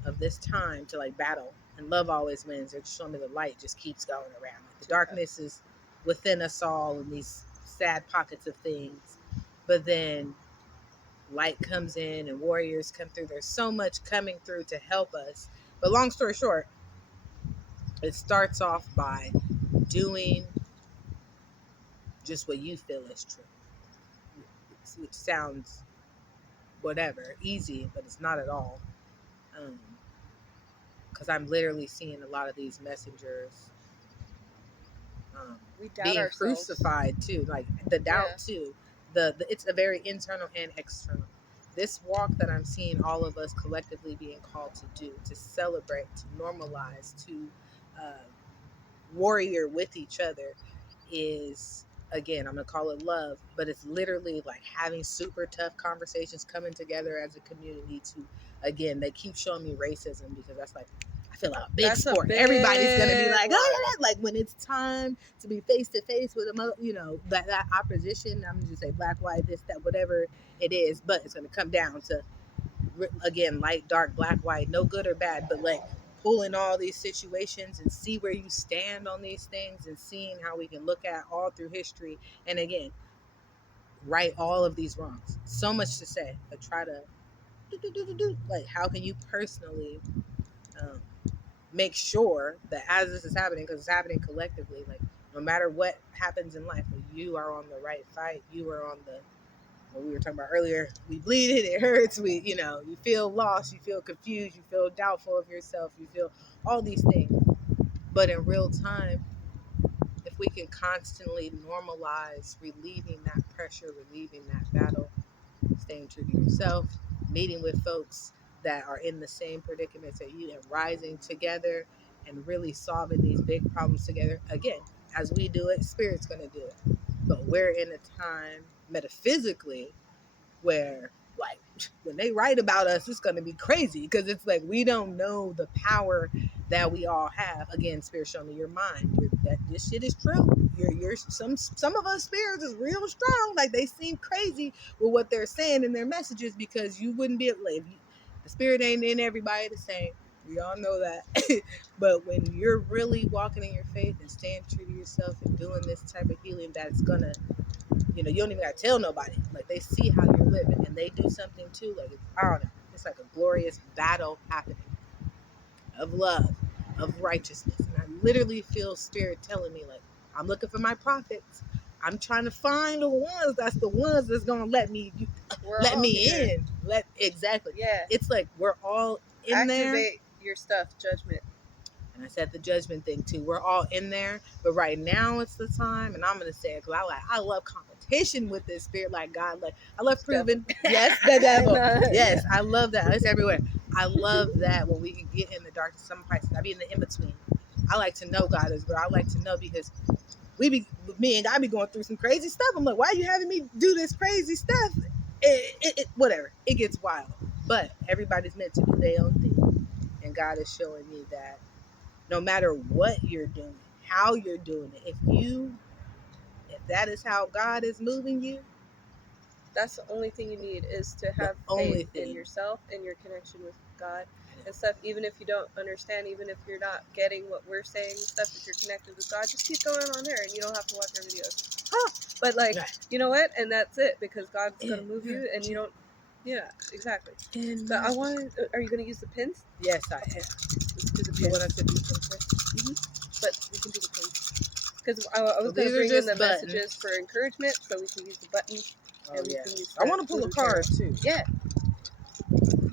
of this time to like battle, and love always wins, they're showing me the light just keeps going around. The darkness is within us all in these sad pockets of things, but then light comes in and warriors come through. There's so much coming through to help us. But long story short, it starts off by doing just what you feel is true, which sounds whatever easy, but it's not at all. Because I'm literally seeing a lot of these messengers being ourselves. Crucified too, like the doubt too. The it's a very internal and external. This walk that I'm seeing all of us collectively being called to do, to celebrate, to normalize, to warrior with each other, is, again, I'm gonna call it love, but it's literally like having super tough conversations, coming together as a community to, again, they keep showing me racism because that's like, I fill out big That's a sport. Everybody's gonna be big like, one. oh, like when it's time to be face to face with that opposition. I'm just say black, white, this, that, whatever it is, but it's gonna come down to again light, dark, black, white, no good or bad, but like pulling all these situations and see where you stand on these things and seeing how we can look at all through history and again right all of these wrongs. So much to say, but try to like how can you personally um, make sure that as this is happening, because it's happening collectively, like no matter what happens in life, like, you are on the right fight. You are on the what we were talking about earlier. We bleed it hurts. You feel lost. You feel confused. You feel doubtful of yourself. You feel all these things. But in real time, if we can constantly normalize relieving that pressure, relieving that battle, staying true to yourself, meeting with folks that are in the same predicaments that you and rising together and really solving these big problems together. Again, as we do it, Spirit's going to do it. But we're in a time metaphysically where like when they write about us, it's going to be crazy because it's like we don't know the power that we all have. Again, Spirit, show me your mind. That this shit is true. You're some of us spirits is real strong. Like they seem crazy with what they're saying in their messages because you wouldn't be able. Like, the spirit ain't in everybody the same. We all know that. But when you're really walking in your faith and staying true to yourself and doing this type of healing, that's gonna you don't even gotta tell nobody. Like they see how you're living and they do something too. Like I don't know. It's like a glorious battle happening of love, of righteousness. And I literally feel spirit telling me, like, I'm looking for my prophets. I'm trying to find the ones that's gonna let me in. Exactly. Yeah. It's like we're all in there. Activate your stuff, judgment. And I said the judgment thing too. We're all in there, but right now it's the time. And I'm gonna say it because I love competition with this spirit. Like God, like I love proving. Yes, the devil. Yes, I love that. It's everywhere. I love that when we can get in the darkness. Some places I be in the in between. I like to know God is good. I like to know because me and God be going through some crazy stuff. I'm like, why are you having me do this crazy stuff? Whatever. It gets wild. But everybody's meant to do their own thing, and God is showing me that no matter what you're doing, how you're doing it, if that is how God is moving you, that's the only thing you need is to have faith in yourself and your connection with God and stuff. Even if you don't understand, even if you're not getting what we're saying and stuff, if you're connected with God, just keep going on there and you don't have to watch our videos. But like, you know what? And that's it, because God's going to move you and you don't. Yeah, exactly. But I wanted. Are you going to use the pins? Yes, I am. Let's do the pins. You want us to do something? But we can do the pins. Because I was going to bring in the messages for encouragement, so we can use the buttons. Oh, yeah. I want to pull a card too. Yeah.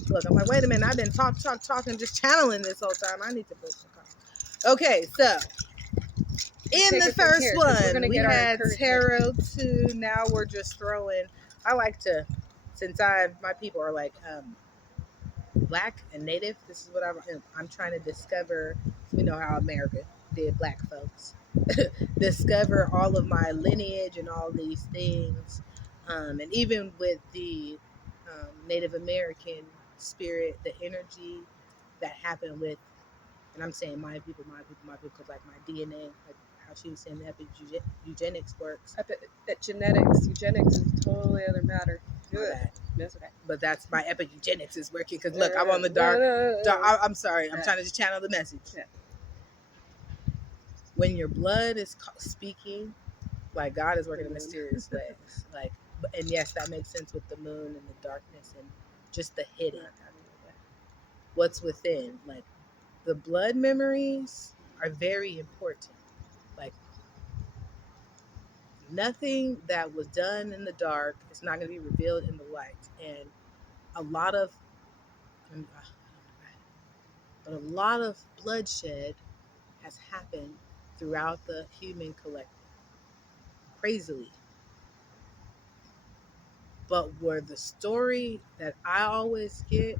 Look, I'm like, wait a minute. I've been talking, just channeling this whole time. I need to pull some cards. Okay, so in the first one, we had tarot 2. Now we're just throwing. I like to, since my people are like Black and Native. This is what I'm trying to discover. We know how America did Black folks. Discover all of my lineage and all these things, and even with the Native American spirit, the energy that happened with, and I'm saying my people, because like my DNA, like how she was saying the eugenics works. Eugenics is a totally other matter. That's okay. But that's my epigenetics is working because look, I'm on the dark. I'm sorry. I'm trying to just channel the message. Yeah. When your blood is speaking, like God is working in mysterious ways. Like, and yes, that makes sense with the moon and the darkness and just the hidden. What's within, like the blood memories are very important. Like nothing that was done in the dark is not going to be revealed in the light, and a lot of bloodshed has happened throughout the human collective, crazily. But where the story that I always get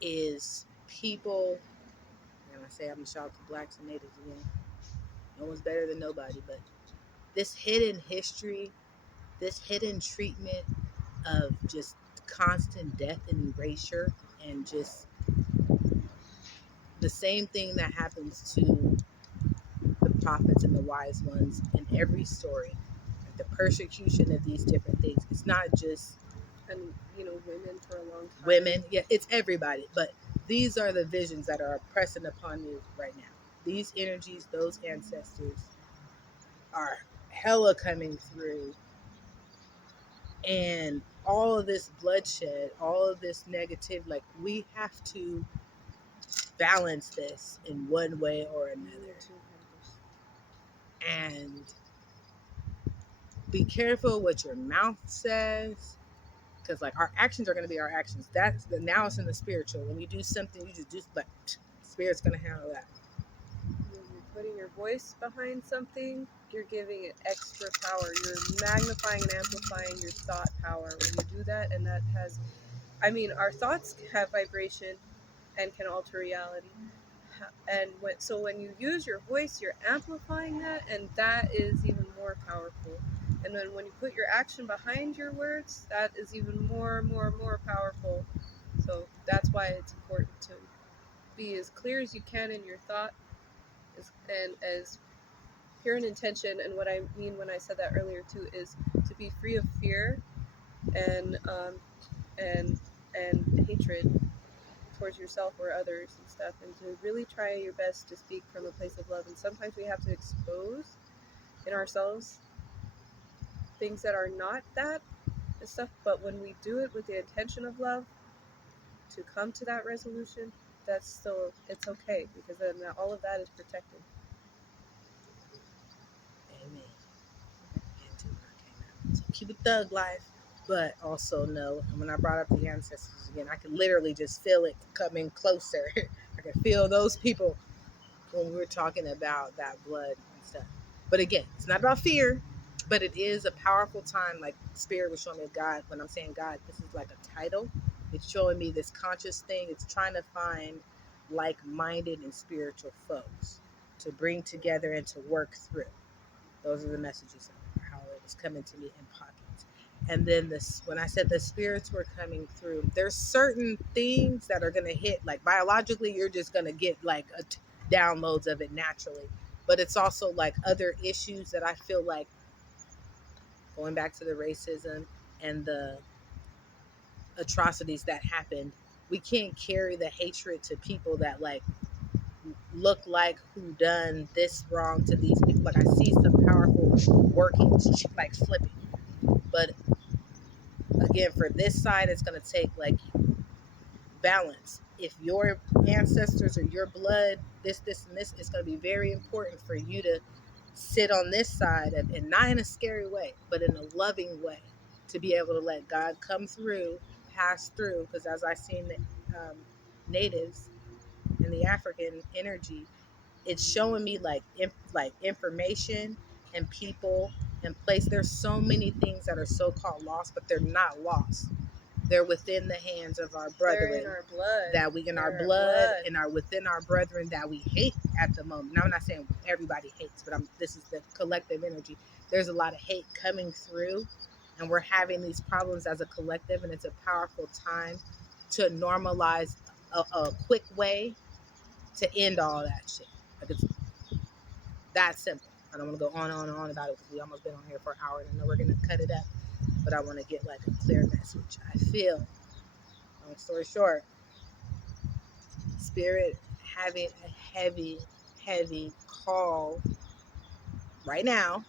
is people, and I say I'm gonna shout out to Blacks and Natives again. No one's better than nobody, but this hidden history, this hidden treatment of just constant death and erasure and just The same thing that happens to the prophets and the wise ones in every story, like the persecution of these different things. It's not just And women for a long time. women, yeah, it's everybody. But these are the visions that are pressing upon you right now. These energies, those ancestors are hella coming through, and all of this bloodshed, all of this negative, like we have to balance this in one way or another. And be careful what your mouth says, because like our actions are going to be our actions. That's the now it's in the spiritual. When you do something, you just do, but spirit's going to handle that. When you're putting your voice behind something, you're giving it extra power. You're magnifying and amplifying your thought power when you do that. And that has, our thoughts have vibration and can alter reality. And when you use your voice, you're amplifying that, and that is even more powerful. And then when you put your action behind your words, that is even more powerful. So that's why it's important to be as clear as you can in your thought, and as pure in intention. And what I mean when I said that earlier too is to be free of fear and and and hatred towards yourself or others and stuff, and to really try your best to speak from a place of love. And sometimes we have to expose in ourselves things that are not that and stuff, but when we do it with the intention of love to come to that resolution, that's still, it's okay, because then all of that is protected. Amen. So keep it thug life, but also know. And when I brought up the ancestors again, I could literally just feel it coming closer. I could feel those people when we were talking about that blood and stuff. But again, it's not about fear, but it is a powerful time. Like Spirit was showing me God. When I'm saying God, this is like a title. It's showing me this conscious thing. It's trying to find like-minded and spiritual folks to bring together and to work through. Those are the messages of how it was coming to me in pockets. And then this, when I said the spirits were coming through, there's certain things that are gonna hit. Like biologically, you're just gonna get like downloads of it naturally. But it's also like other issues that I feel like, going back to the racism and the atrocities that happened, we can't carry the hatred to people that like look like who done this wrong to these people. Like I see some powerful workings like flipping. But again, for this side, it's going to take like balance. If your ancestors or your blood, this, and this, it's going to be very important for you to sit on this side, and not in a scary way, but in a loving way, to be able to let God come through, pass through. Because as I seen the natives in the African energy, it's showing me like information and people and place. There's so many things that are so-called lost, but they're not lost. They're within the hands of our brethren. They're in our blood. That we in our blood and are within our brethren that we hate at the moment. Now I'm not saying everybody hates, but this is the collective energy. There's a lot of hate coming through, and we're having these problems as a collective, and it's a powerful time to normalize a quick way to end all that shit. Like it's that simple. I don't want to go on and on about it because we almost been on here for an hour, and I know we're gonna cut it up, but I want to get like a clear message. I feel, long story short, Spirit having a heavy call right now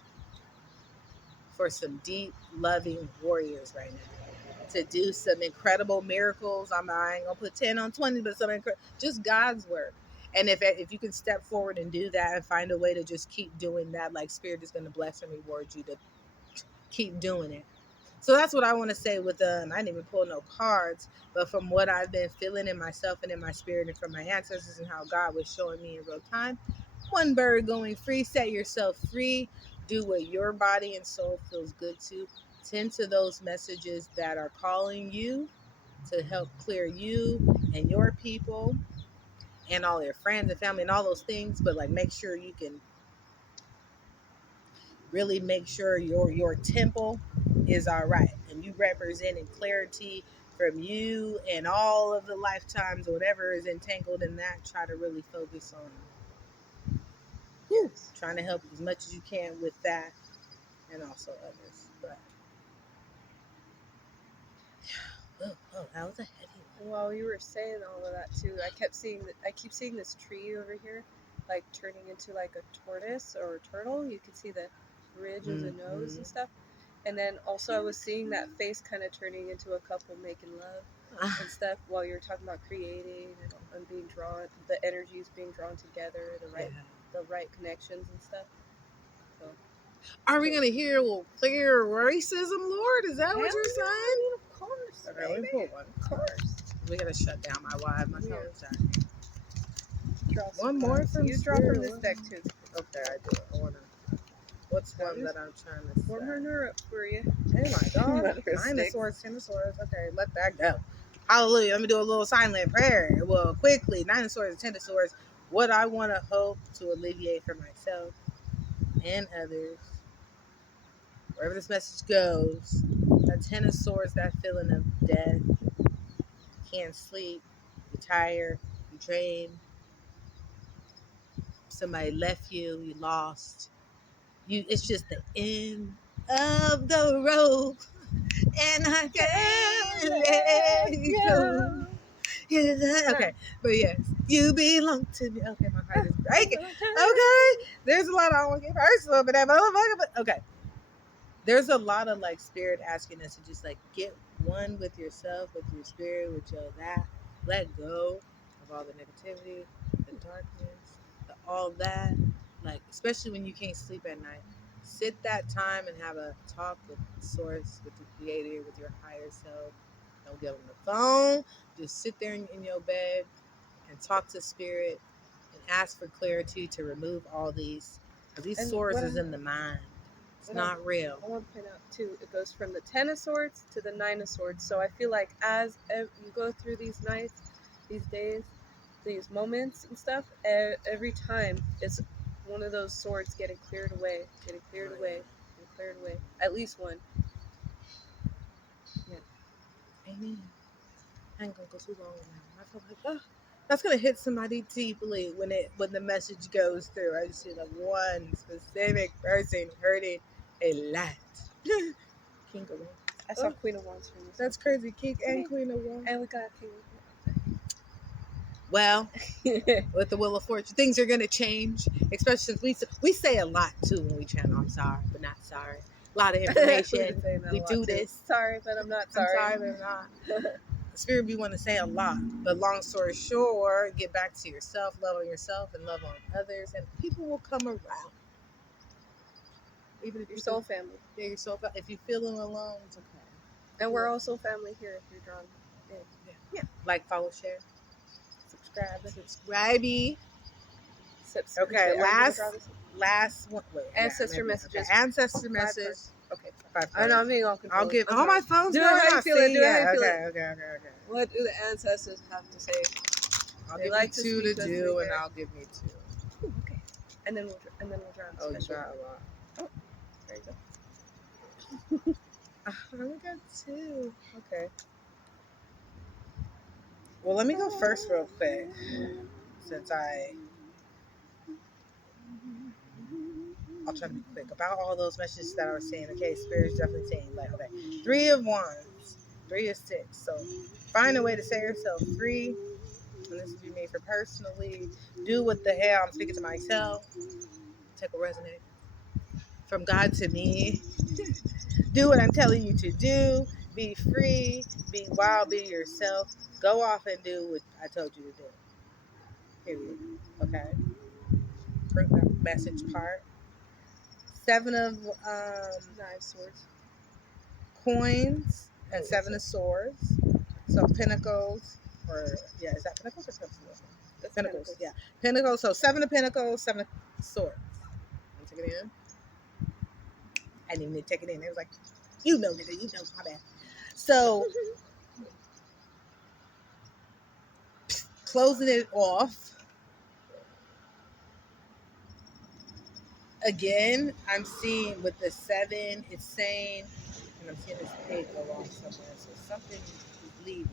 for some deep, loving warriors right now to do some incredible miracles. I ain't gonna put 10 on 20, but just God's work. And if you can step forward and do that and find a way to just keep doing that, like Spirit is gonna bless and reward you to keep doing it. So that's what I want to say with I didn't even pull no cards, but from what I've been feeling in myself and in my spirit and from my ancestors and how God was showing me in real time, one bird going free, set yourself free, do what your body and soul feels good to. Tend to those messages that are calling you to help clear you and your people and all your friends and family and all those things, but like make sure you can really make sure your temple is all right and you representing clarity from you and all of the lifetimes or whatever is entangled in that. Try to really focus on Yes. trying to help as much as you can with that and also others. But that was a heavy one. While you were saying all of that too, I keep seeing this tree over here, like turning into like a tortoise or a turtle. You can see the ridge of the nose and stuff. And then also I was seeing that face kind of turning into a couple making love and stuff while you were talking about creating and being drawn, the energies being drawn together, the right connections and stuff. So, are we gonna hear a little clear racism, Lord? Is that what you're saying? I mean, of course. Okay, let me pull one. Of course. We gotta shut down my Wi-Fi. My phone's dying. Draw One more from you draw from this deck too. Okay, I do. I wanna. What's one that I'm trying to Warm her up for you. Oh my God. Dinosaurs. Okay, let that go. Hallelujah. Let me do a little silent prayer. Well, quickly. Dinosaurs, Tendosaurs. What I want to hope to alleviate for myself and others, wherever this message goes, that Tendosaurs, that feeling of death, can't sleep, you're tired, you're drained, somebody left you, you lost. It's just the end of the road. And I can't let you go. Okay, but yes, you belong to me. Okay, my heart is breaking. Okay, there's a lot I don't want to get personal, but that motherfucker. But okay, there's a lot of like spirit asking us to just like get one with yourself, with your spirit, with your that. Let go of all the negativity, the darkness, all that. Like especially when you can't sleep at night, sit that time and have a talk with the source, with the creator, with your higher self. Don't get on the phone. Just sit there in your bed and talk to spirit and ask for clarity to remove all these. Because these swords is in the mind. It's not real. I want to point out too, it goes from the Ten of Swords to the Nine of Swords. So I feel like as you go through these nights, these days, these moments and stuff, every time it's one of those swords getting cleared away. At least one. Yeah. Amen. I ain't gonna go too long now. I feel like that's gonna hit somebody deeply when the message goes through. I just see like one specific person hurting a lot. King of Wands. I saw Queen of Wands from this. That's crazy. King and Queen of Wands. And we got King of Wands. Well, with the Wheel of Fortune, things are gonna change. Especially since we say a lot too when we channel. I'm sorry, but not sorry. A lot of information. we do this. Sorry, but I'm not sorry. I'm sorry, but I'm not. Spirit, we want to say a lot, but long story short, get back to yourself, love on yourself, and love on others, and people will come around. Even if your soul family. Yeah, your soul. If you're feeling alone, it's okay. And we're also family here if you're drawn in. Yeah. Like, follow, share, subscribe. Okay, last one. Wait, ancestor messages. Okay. Ancestor message. Okay. 5 cards. I know I'm being all control. I'll give all my phones. Do it how you feel it. Okay. What do the ancestors have to say? I'll give you two to do, and I'll give me two. Ooh, okay. And then we'll draw. Oh, you draw a lot. Oh, there you go. I only got two. Okay. Well, let me go first real quick, since I'll try to be quick about all those messages that I was saying. Okay, Spirit's definitely saying like, okay, 3 of Wands, 3 of 6. So find a way to set yourself free. And this will be made for personally. Do what the hell I'm speaking to myself. Take a resonate from God to me. Do what I'm telling you to do. Be free. Be wild. Be yourself. Go off and do what I told you to do. Period. Okay. Bring that message part. 7 of Swords. Coins and 7 of Swords. So Pentacles, is that Pentacles or Pentacles? That's Pentacles. Yeah. Pentacles. So 7 of Pentacles, 7 of Swords. Take it in. I didn't even take it in. It was like, nigga, my bad. So closing it off. Again, I'm seeing with the 7, it's saying, and I'm seeing this page go off somewhere. So something leaving.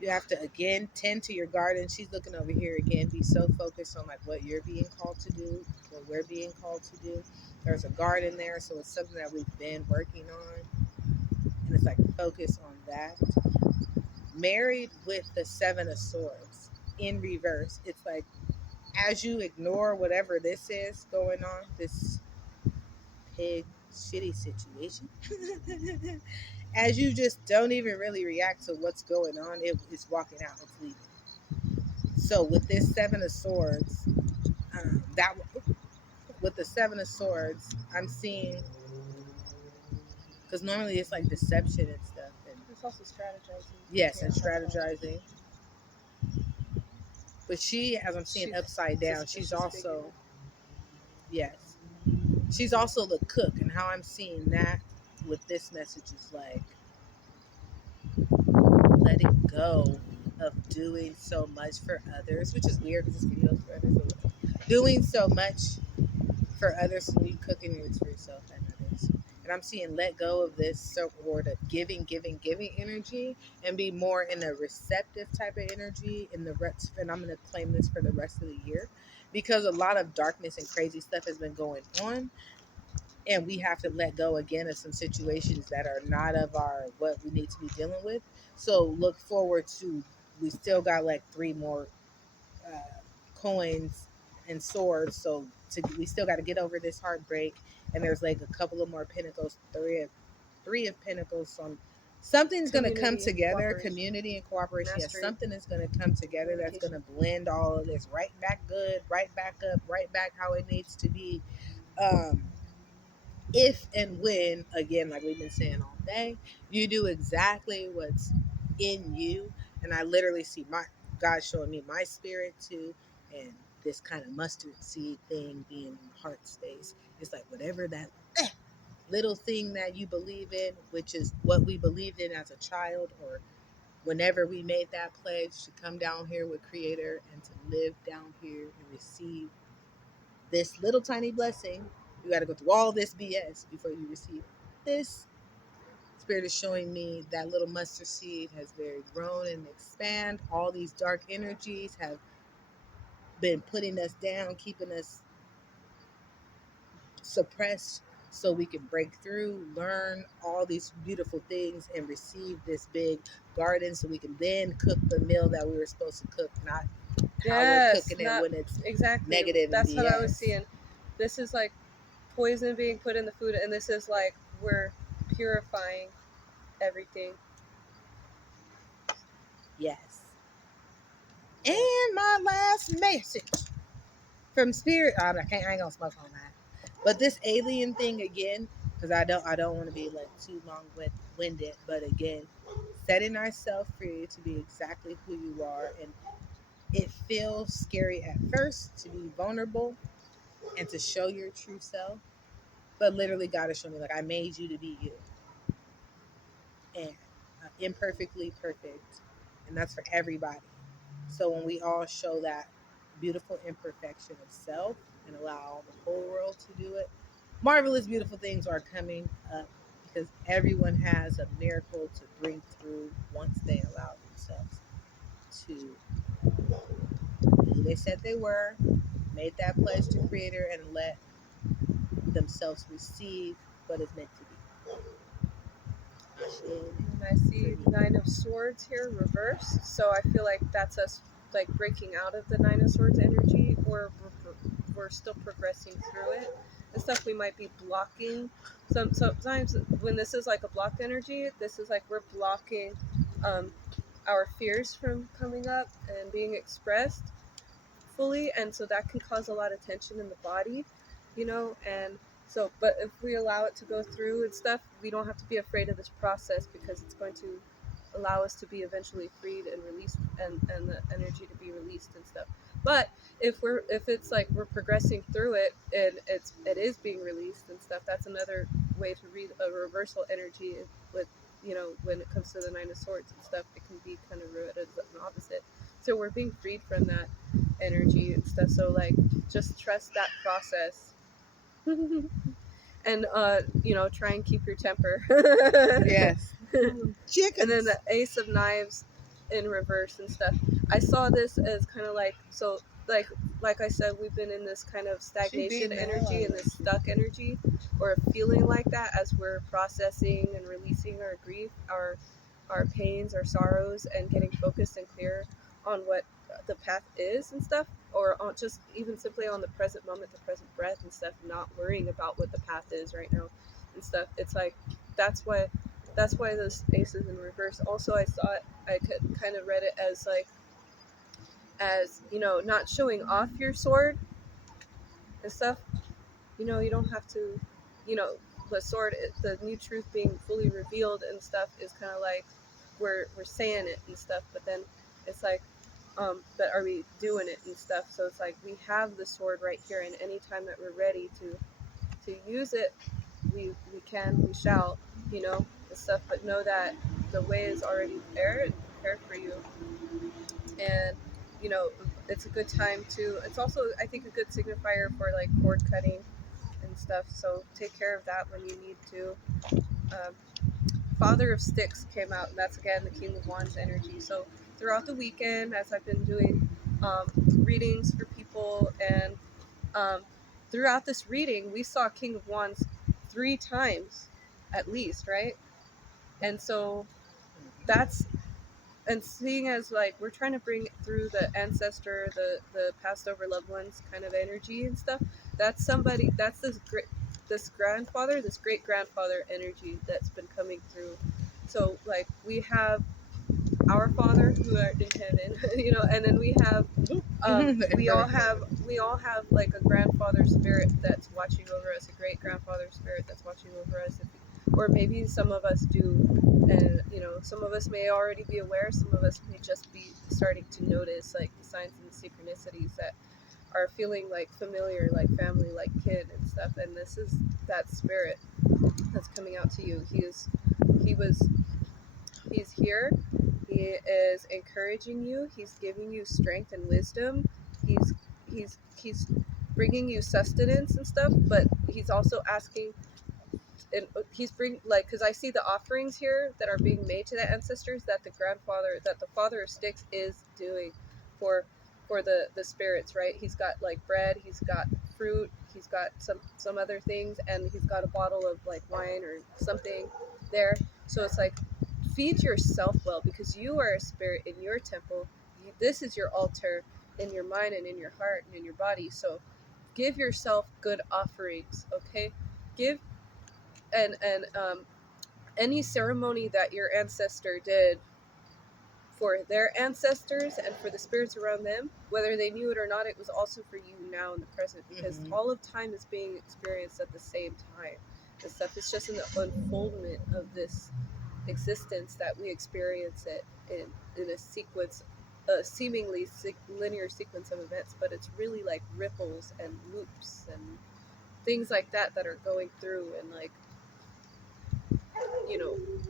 You have to again tend to your garden. She's looking over here again. Be so focused on like what you're being called to do, what we're being called to do. There's a garden there, so it's something that we've been working on, and it's like focus on that. Married with the Seven of Swords in reverse, it's like as you ignore whatever this is going on, this pig shitty situation, as you just don't even really react to what's going on, it's walking out, it's leaving. So with this Seven of Swords, that with the Seven of Swords, I'm seeing, because normally it's like deception and stuff, and It's also strategizing. yes, and strategizing. But she, as I'm seeing She's upside down, she's suspicious also figure. yes, she's also the cook, and how I'm seeing that with this message is like letting go of doing so much for others, which is weird because this video is for others. Doing so much for others, so you cooking it's for yourself and others. And I'm seeing let go of this sort of giving energy and be more in a receptive type of energy in the rest. And I'm going to claim this for the rest of the year because a lot of darkness and crazy stuff has been going on. And we have to let go again of some situations that are not of our what we need to be dealing with. So look forward to, we still got like 3 more uh, coins and swords. So we still got to get over this heartbreak. And there's like a couple of more pentacles, three of pentacles. So something's going to come together. Community and cooperation. Yes, something is going to come together that's going to blend all of this right back good, right back up, right back how it needs to be. If and when, again, like we've been saying all day, you do exactly what's in you. And I literally see my God showing me my spirit too, and this kind of mustard seed thing being in the heart space. It's like whatever that little thing that you believe in, which is what we believed in as a child, or whenever we made that pledge to come down here with Creator and to live down here and receive this little tiny blessing. You got to go through all this BS before you receive this. Spirit is showing me that little mustard seed has very grown and expand. All these dark energies have been putting us down, keeping us suppressed, so we can break through, learn all these beautiful things, and receive this big garden so we can then cook the meal that we were supposed to cook, not how we're cooking it when it's exactly negative and that's BS. what I was seeing. This is like poison being put in the food, and this is like we're purifying everything. Yes. And my last message from Spirit. I ain't gonna smoke on that. But this alien thing again, because I don't want to be like too long winded. But again, setting ourselves free to be exactly who you are, and it feels scary at first to be vulnerable and to show your true self. But literally, God is showing me like I made you to be you, and imperfectly perfect, and that's for everybody. So when we all show that beautiful imperfection of self and allow the whole world to do it, marvelous, beautiful things are coming up because everyone has a miracle to bring through once they allow themselves to be who they said they were, made that pledge to Creator, and let themselves receive what is meant to be. And I see Nine of Swords here reversed, so I feel like that's us like breaking out of the Nine of Swords energy, or we're still progressing through it and stuff. We might be blocking sometimes when this is like a blocked energy. This is like we're blocking our fears from coming up and being expressed fully, and so that can cause a lot of tension in the body, and so, but if we allow it to go through and stuff, we don't have to be afraid of this process because it's going to allow us to be eventually freed and released, and the energy to be released and stuff. But if it's like we're progressing through it and it is being released and stuff, that's another way to read a reversal energy with, when it comes to the Nine of Swords and stuff. It can be kind of read as an opposite. So we're being freed from that energy and stuff. So like, just trust that process. and try and keep your temper. Yes. And then Chickens. the Ace of Knives in reverse and stuff. I saw this as kind of like, so like I said, we've been in this kind of stagnation beating the hell energy out and of this that stuck energy, or feeling like that as we're processing and releasing our grief, our pains, our sorrows, and getting focused and clear on what the path is and stuff, or on just even simply on the present moment, the present breath and stuff, not worrying about what the path is right now and stuff. It's like that's why those aces in reverse. Also, I saw it. I could kind of read it as like, as not showing off your sword and stuff. You don't have to. You know, the sword, the new truth being fully revealed and stuff is kind of like we're saying it and stuff, but then it's like, but are we doing it and stuff? So it's like we have the sword right here, and anytime that we're ready to use it, we can, we shall, and stuff. But know that the way is already there and prepared for you, and you know it's a good time to. It's also, I think, a good signifier for like cord cutting and stuff. So take care of that when you need to. Um, Father of Sticks came out, and that's again the King of Wands energy. So throughout the weekend, as I've been doing readings for people, and um, throughout this reading, we saw King of Wands 3 times at least, right? And so that's, and seeing as like we're trying to bring through the ancestor, the passed over loved ones kind of energy and stuff. That's somebody. That's this grandfather, this great grandfather energy that's been coming through. So like we have our Father who art in heaven, and then we have we all have like a grandfather spirit that's watching over us, a great grandfather spirit that's watching over us, or maybe some of us do, and some of us may already be aware, some of us may just be starting to notice like the signs and the synchronicities that are feeling like familiar, like family, like kid and stuff. And this is that spirit that's coming out to you. He was He's here. He is encouraging you. He's giving you strength and wisdom. He's bringing you sustenance and stuff, but he's also asking, and he's bring like, because I see the offerings here that are being made to the ancestors that the Father of Sticks is doing for the spirits, right? He's got like bread, he's got fruit, he's got some other things, and he's got a bottle of like wine or something there. So it's like, feed yourself well, because you are a spirit in your temple. This is your altar in your mind and in your heart and in your body. So give yourself good offerings, okay? Give, and any ceremony that your ancestor did for their ancestors and for the spirits around them, whether they knew it or not, it was also for you now in the present, because all of time is being experienced at the same time and stuff. It's just in the unfoldment of this existence that we experience it in a sequence, a seemingly linear sequence of events, but it's really like ripples and loops and things like that are going through and like,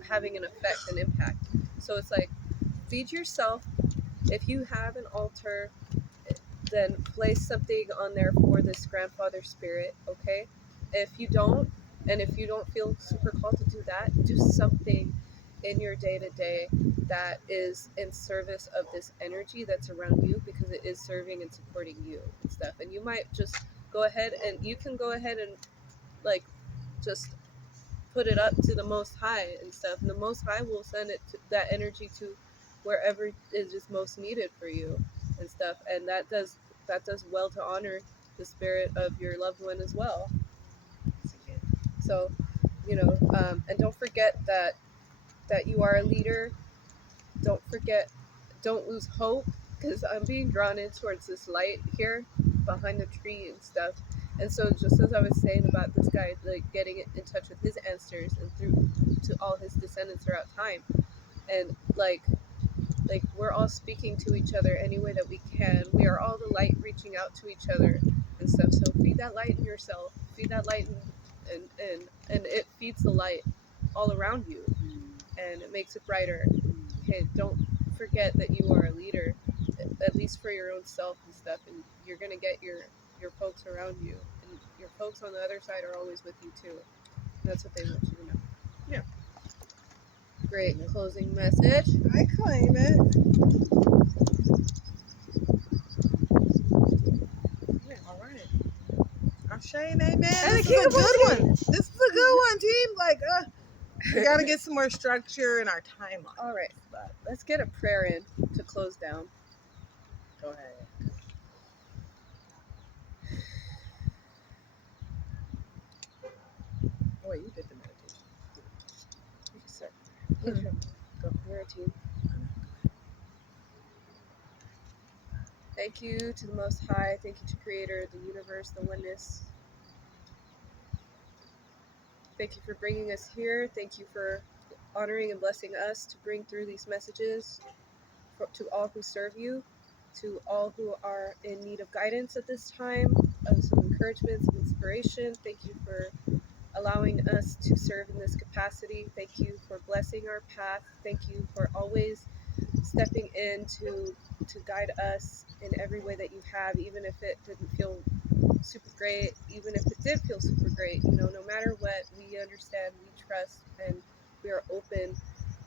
having an effect and impact. So it's like, feed yourself. If you have an altar, then place something on there for this grandfather spirit, okay? If you don't, and if you don't feel super called to do that, do something in your day to day that is in service of this energy that's around you, because it is serving and supporting you and stuff. And you might just go ahead, and you can go ahead and like just put it up to the Most High and stuff, and the Most High will send that energy to wherever it is most needed for you and stuff, and that does well to honor the spirit of your loved one as well. So, and don't forget that you are a leader. Don't forget, don't lose hope, because I'm being drawn in towards this light here behind the tree and stuff. And so, just as I was saying about this guy, like getting in touch with his ancestors and through to all his descendants throughout time, and like we're all speaking to each other any way that we can. We are all the light reaching out to each other and stuff. So feed that light in yourself. Feed that light, and it feeds the light all around you, and it makes it brighter. Okay, don't forget that you are a leader, at least for your own self and stuff, and you're gonna get your folks around you and your folks on the other side are always with you too. That's what they want you to know. Yeah. Great closing message. I claim it. Yeah, all right. Ashe and amen. This is a good one. This is a good one, team. Like, we gotta get some more structure in our timeline. All right, let's get a prayer in to close down. Go ahead. Oh, wait, you did the meditation. You can start. Go. We're a team. Thank you to the Most High. Thank you to Creator, the universe, the oneness. Thank you for bringing us here. Thank you for honoring and blessing us to bring through these messages to all who serve you, to all who are in need of guidance at this time, of some encouragement, some inspiration. Thank you for allowing us to serve in this capacity. Thank you for blessing our path. Thank you for always stepping in to guide us in every way that you have, even if it didn't feel super great, even if it did feel super great. No matter what, we understand, we trust, and we are open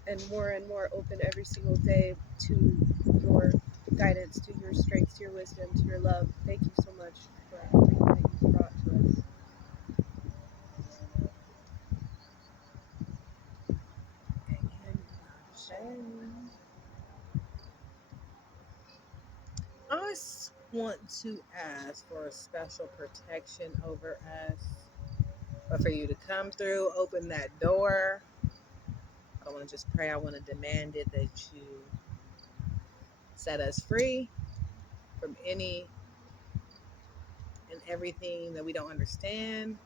and more open every single day to your guidance, to your strength, to your wisdom, to your love. Thank you so much for everything that you've brought to us. I want to ask for a special protection over us, but for you to come through, open that door. I don't want to just pray. I want to demand it that you set us free from any and everything that we don't understand,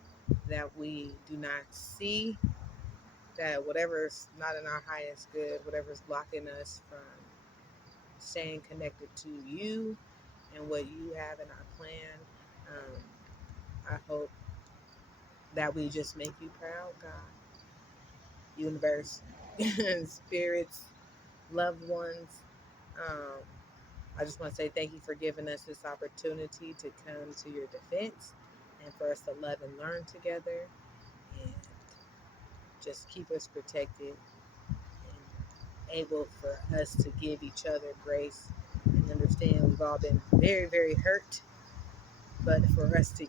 that we do not see, that whatever's not in our highest good, whatever's blocking us from staying connected to you and what you have in our plan. I hope that we just make you proud, God, universe, spirits, loved ones. I just want to say thank you for giving us this opportunity to come to your defense and for us to love and learn together, and just keep us protected and able for us to give each other grace and understand we've all been very, very hurt, but for us to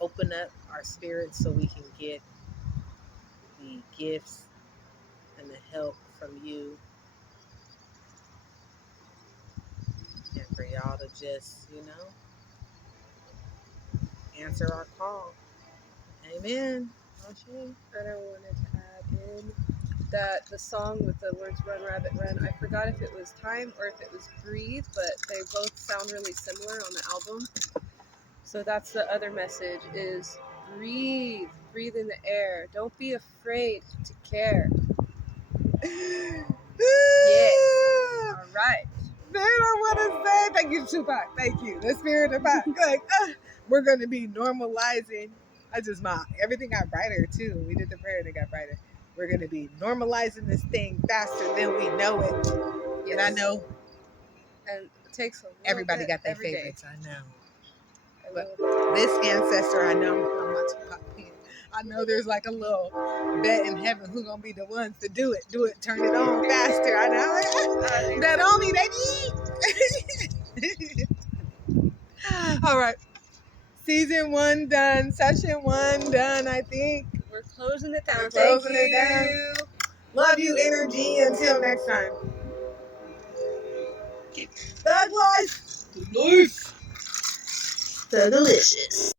open up our spirits so we can get the gifts and the help from you, and for y'all to just, answer our call. Amen. And I wanted to add in that the song with the words "Run Rabbit Run," I forgot if it was "Time" or if it was "Breathe," but they both sound really similar on the album. So that's the other message: is breathe in the air. Don't be afraid to care. Yes. All right. Then I want to say thank you, Tupac. Thank you. The spirit of Tupac. Like, we're going to be normalizing. I just mock. Everything got brighter, too. We did the prayer and it got brighter. We're going to be normalizing this thing faster than we know it. Yes. And I know. And it takes everybody got their favorites. I know. But this ancestor, I know, I'm not Tupac. I know there's like a little bet in heaven who's gonna be the ones to do it, turn it on faster. I know. That only baby. All right. Season 1 done. Session 1 done, I think. We're closing it down. Thank you. Love you, InnerG. Until next time. Thug life. The delicious.